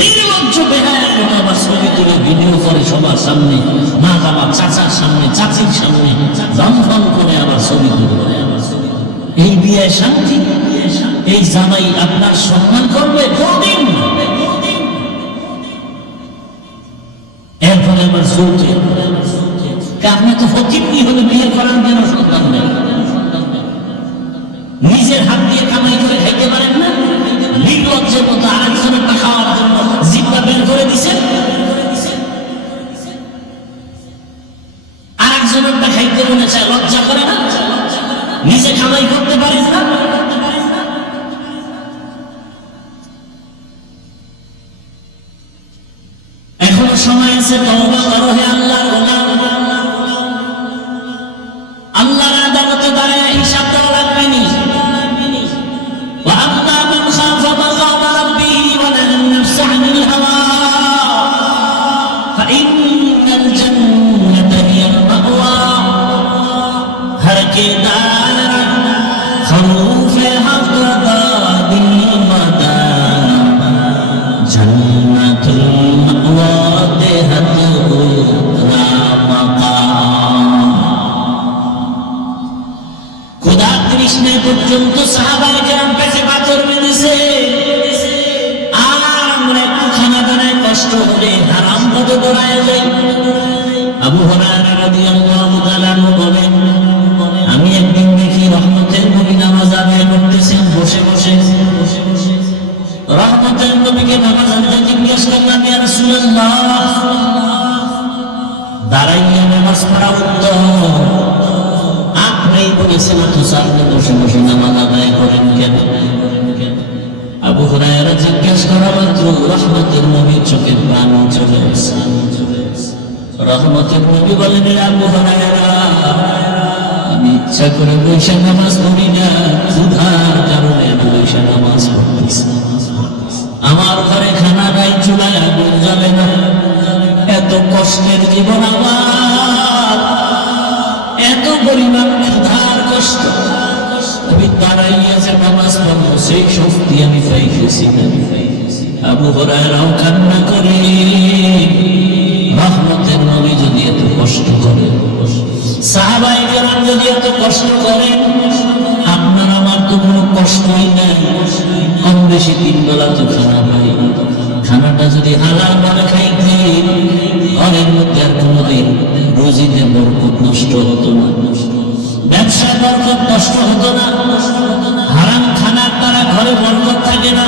নির্লজ্জ বেহায়া লোক আবার ছবি তুলে ভিডিও করে সবার সামনে, মা বাবা চাচার সামনে চাচির সামনে দমদম করে আবার ছবি তুলে। এই বিয়ে শান্তি? এই জামাই আপনার সম্মান করবে কোনদিন? এরপরে আবার চলছে আপনি তো ফকিরনি হলে বিয়ে করার জন্য সন্তান নেই, নিজের হাত দিয়ে কামাই করে খাইতে পারেন না, নির্লজ্জের মতো আরেকজনের খাওয়ার জন্য জিব্বা বের করে দিচ্ছেন, আরেকজনের খাইতে মনে চায়, লজ্জা করে না? নিজে কামাই করতে পারেন না? এখনো সময় আছে, তওবা করো হে আল্লাহর গোলাম। আল্লাহর আদালতে দাঁড়ায় হিসাব দেওয়া লাগবে নি। وأما من خاف مقام ربه ونهى النفس عن الهوى فإن الجنة هي المأوى हर के दार खरूफ हक बादिल मदा जन्नतुल मअवा देहत खुदा कृष्ण পর্যন্ত সাহাবায়ে কেরাম পেটে পাথর মেরেছে, আর আমরা একটু খানা দানায় কষ্ট হলে হারাম পথে দৌড়ায় যাই। আবু হুরায়রা রাদিয়াল্লাহু তাআলা বলেন, আমি একদিন দেখি রহমতের নবী নামাজ আদায় করতেছেন বসে বসে। রহমতের নবীকে নামাজ আদায় জিজ্ঞেস করলাম, ইয়া রাসূলুল্লাহ, দাঁড়াইয়া নামাজ পড়া উত্তম, আপনি বলেছেন তো সামনে বসে বসে নামাজ আদায় করেন কেন? আবু হুরায়রা জিজ্ঞেস করা মাত্র রহমতের নবীর চোখের পানি চলে আসে। রহমতের নবী বলেন, আবু হুরায়রা, আমি ইচ্ছা করে বসে নামাজ পড়ি না, ক্ষুধার কারণে বসে নামাজ পড়তেছি। আমার ঘরে খানা নাই, চুলায় আগুন জ্বলে না, এত কষ্টের জীবন আমার, এত পরিমাণ ক্ষুধার কষ্ট, আমি দাঁড়াইয়াছে নামাজ পড়বো সেই শক্তি আমি পাইতেছি না। আবু হুরায়রাও কান্না করে, রহমতের নবী যদি এত কষ্ট করেন, সাহাবায়ে কেরাম যদি এত কষ্ট করেন, আপনার আমার তো কোনো কষ্টই নাই, কম বেশি 3 বেলা তো খানা পাই। খানাটা যদি হালাল ভাবে খাইতে, ঘরের মধ্যে আর কোনোদিন রুজিতে বরকত নষ্ট হতো না, ব্যবসায় বরকত নষ্ট হতো না, হারাম খানার দ্বারা ঘরে বরকত থাকে না,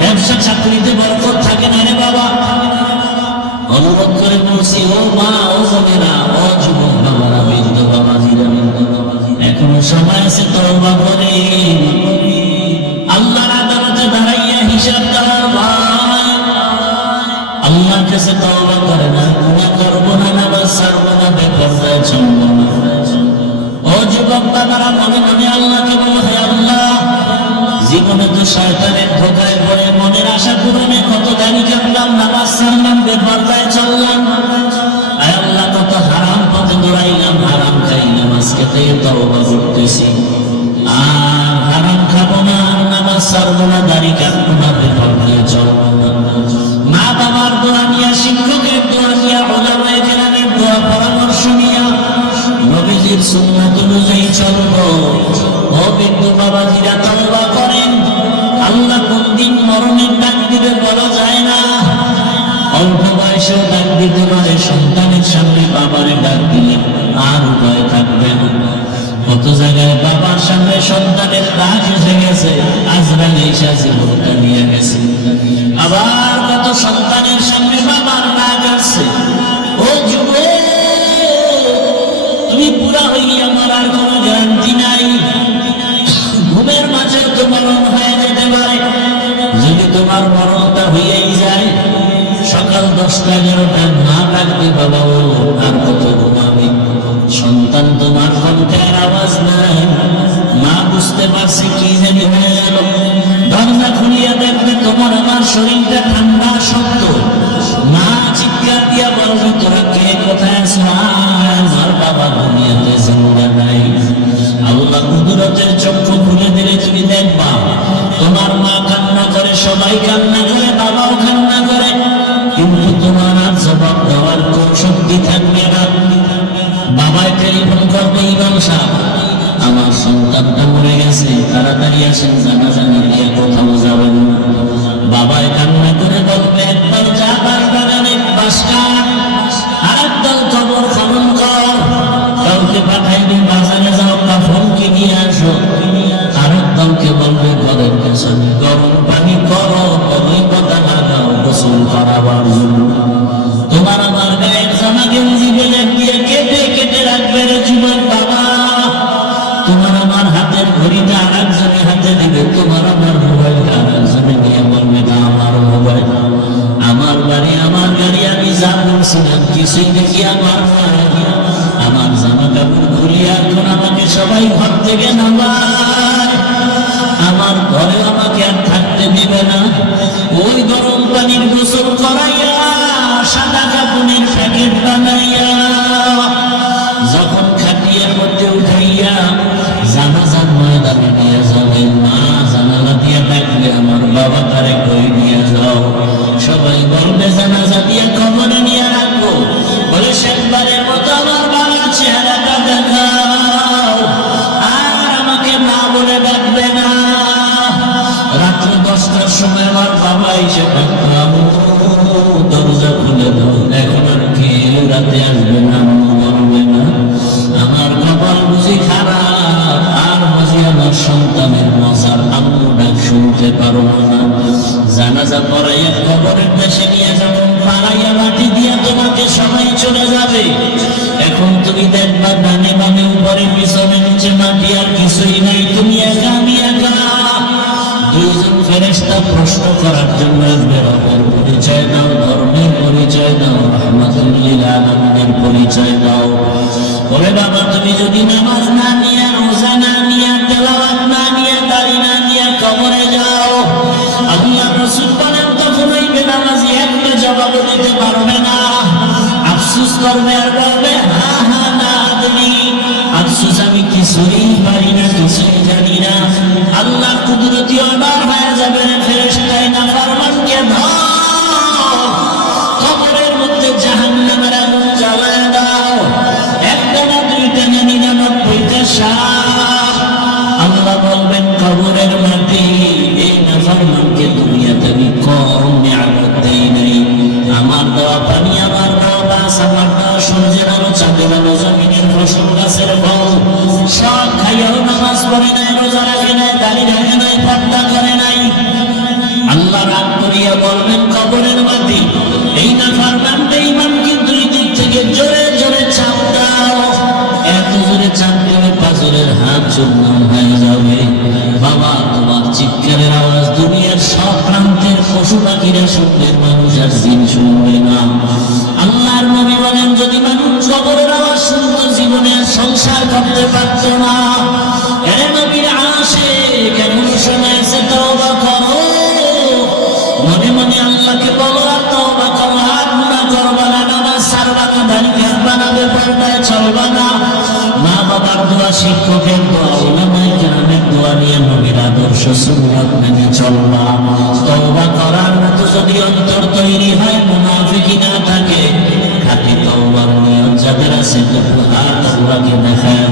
ব্যবসা চাকরিতে বরকত থাকে না। রে বাবা, অনুরোধ করে বলছি, ও মা, ও বোনেরা, ও যুবক বাবারা, বৃদ্ধ বাবাজিরা, এখনো সময় আছে, তওবা করে আল্লাহর আদালতে দাঁড়াইয়া হিসাব দেওয়ার ভয়। আল্লাহর কাছে তওবা করে না, গুনাহ করবো না, নামাজ ছাড়বো না, বেপরদায় চলবো না। ও যুবক বাবারা, মনে মনে আল্লাহকে বলো, হে আল্লাহ, জীবনে তো শয়তানের ধোঁকায় পড়ে মনের আশা পূরণে কত দাড়ি কাটলাম, নামাজ ছাড়লাম, বেপরদায় চললাম, আয় আল্লাহ, কত হারাম পথে দৌড়াইলাম, হারাম খাইলাম, আজকে থেকে তওবা করতেছি, আর হারাম খাবো না, নামাজ ছাড়বো না, দাড়ি কাটবো না, বেপরদায় চলবো না। মা বাবার দোয়া নিয়া, শিক্ষকের দোয়া নিয়া, উলামায়ে কেরামের দোয়া পরামর্শ নিয়া নবীজির সুন্নাত অনুযায়ী চলবো। ও বৃদ্ধ বাবাজিরা, তওবা করেন। আল্লাহ কোন দিন মরণের ডাক দিবে বলা যায় না, অল্প বয়সেও ডাক দিতে পারে, সন্তানের সামনে বাবারে ডাক দিলে আর উপায় থাকবে না। কত জায়গায় বাবার সামনে সন্তানের ডাক এসে গেছে, আজরাইল এসে জীবনটা নিয়ে গেছে। আবার কত সন্তানের সামনে বাবার ডাক আসছে, ও যুবক, তুমি পুরা হইয়া মরার কোনো গ্যারান্টি নাই, ঘুমের মাঝেও তো মরণ হয়ে যেতে পারে। যদি তোমার মরণটা হইয়াই যায়, সকাল 10টা 11টা না ডাকবে বাবা ও আর কত ঘুমাবে। সন্তান তোমার কণ্ঠের আওয়াজ নাই, মা বুঝতে পারছে কি জানি হয়ে গেল। দরজা খুলিয়া দেখবে তোমার আমার শরীরটা ঠান্ডা শক্ত। মা চিৎকার দিয়া বলবে তোরা কে কোথায় আছো? আমার বাবা দুনিয়াতে জিন্দা নাই। আল্লাহ কুদরতের চক্ষু খুলে দিলে তুমি দেখবা তোমার মা কান্না করে, সবাই কান্না করে, বাবাও কান্না করে, কিন্তু তোমার আর জবাব দেওয়ার কোন শক্তি থাকবে না। বাবায় টেলিফোন করবে, ইমাম সাহেব আমার সন্তানটা মরে গেছে, তাড়াতাড়ি আসেন, জানাজা নিয়ে কোথাও যাবেন না। বাবায় কান্না করে বলবে একবার যা বাগানে বাস কাট, আরেকদল কবর খনন কর, কাউকে পাঠাইবে বাজারে যাও কাফন কিনে আসো। আরেক দলকে বলবে ঘরের পেছনে গরম পানি করো, কবি কথা লাগাও গোসল করাবার জন্য। তোমার আমার গায়ের জামা গেঞ্জি বেলের দিয়ে কেটে কেটে রাখবে রে জীবন বাবা। তোমার আমার হাতের ঘড়িটা আরেকজনের হাতে দিবে, তোমার আমার মোবাইলটা আরেকজনে নিয়ে বলবে না আমার মোবাইল, আমার বাড়ি, আমার গাড়ি, আমি যা বলছিলাম কিছুই দেখি আমার আমার জামা কাপড় খুলিয়া এখন আমাকে সবাই ঘর থেকে নামায়, আমার ঘরে আমাকে আর থাকতে দিবে না। ওই গরম পানির গোসল করাইয়া সাদা কাপড়ের প্যাকেট বানাইয়া যখন খাটিয়ার মধ্যে উঠাইয়া জানাজার ময়দানে নিয়ে যাবে, মা জানালা দিয়ে ডাকবে আমার বাবা তারে কই নিয়ে যাও। সবাই বলবে জানাজা দিয়ে কবরে নিয়ে রাখবো, বলে শেষবারের মতো আমার বাবার চেহারাটা দেখাও, আর আমাকে মা বলে ডাকবে না। রাত্র 10টার সময় আমার বাবা এসে ডাকলাম, দরজা খুলে দাও, এখন আর কেউ রাতে আসবে না, বলবে না। আমার কপাল বুঝি খারাপ, আর বুঝি আমার সন্তানের মজার আম্মু ডাক শুনতে পারবো না। জানাজা পড়াইয়া কবরের দেশে নিয়ে যখন পাড়াইয়া লাঠি দিয়া তোমাকে সবাই চলে যাবে, এখন তুমি দেখবা ডানে বামে উপরে পিছনে নিচে মাটি আর কিছুই নাই, তুমি একা, আমি একা। দুইজন ফেরেশতা প্রশ্ন করার জন্য আসবে, রবের পরিচয় দাও, ধর্মের পরিচয় দাও, রহমাতুল লিল আলামিনের পরিচয় দাও। বলে বাবা তুমি যদি নামাজ না নিয়ে, রোজা না নিয়ে, তেলাওয়াত না নিয়ে, দাড়ি না নিয়ে কবরে যাও, আল্লাহ রাসূল বলেন তখন ওই বেনামাজি একটা জবাব দিতে পারবে না, আফসোস করবে আর বলবে হা হা না আদমি, আফসোস আমি কিছুই পারি না, কিছুই জানি না। আল্লাহ কুদরতি অর্ডার হয়ে যাবে, ফেরেশতায় নাফরমানকে ধর, কবরের মধ্যে জাহান্নামের আগুন জ্বালায় দাও, একটা না দুইটা না 99টা সাপ। আল্লাহ বলবেন কবরের মাটি, এই নাফরমানকে দুনিয়াতে আমি কম নিয়ামত দেই নাই, আমার দেওয়া পানি, আমার দেওয়া গাছ, আমার দেওয়া সূর্যের আলো, চাঁদের আলো, জমিনের ফসল, গাছের ফল সব খাইয়াও নামাজ পড়ে নাই, রোজা রাখে নাই, দাড়ি রাখে নাই, পর্দা করে নাই। আল্লাহ রাগ করিয়া বলবেন কবরের মাটি, এই নাফরমানটা ইমান কিন্তু এই দিক থেকে জোরে জোরে চাপ দাও, এত জোরে চাপ দেবে পাঁজরের হাত চূর্ণ হয়ে যাবে। বাবা তোমার চিৎকারের আওয়াজ দুনিয়ার সব প্রান্তের পশু পাখিরা শুনবে, মানুষ আর জিন শুনবে না। আল্লাহর নবী বলেন যদি মানুষ কবরের আওয়াজ শুনতো জীবনে আর সংসার করতে পারত না। এরে নবীর আশিক এমন সময় এসে তওবা করো, মনে মনে আল্লাহকে বলো আর তওবা করো, আর গুনাহ করবা না, নামাজ ছাড়বা না, দাড়ি কাটবা না, বেপরদায় চলবা না। মা বাবার দোয়া, শিক্ষকের দোয়া, উলামায়ে কেরামের দোয়া নিয়ে নবীর আদর্শ সুন্নাত মেনে চলবা। তওবা করার মতো যদি অন্তর তৈরি হয়, মুনাফিকি না থাকে, খাঁটি তওবার নিয়ত যাদের আছে, আল্লাহকে দেখায়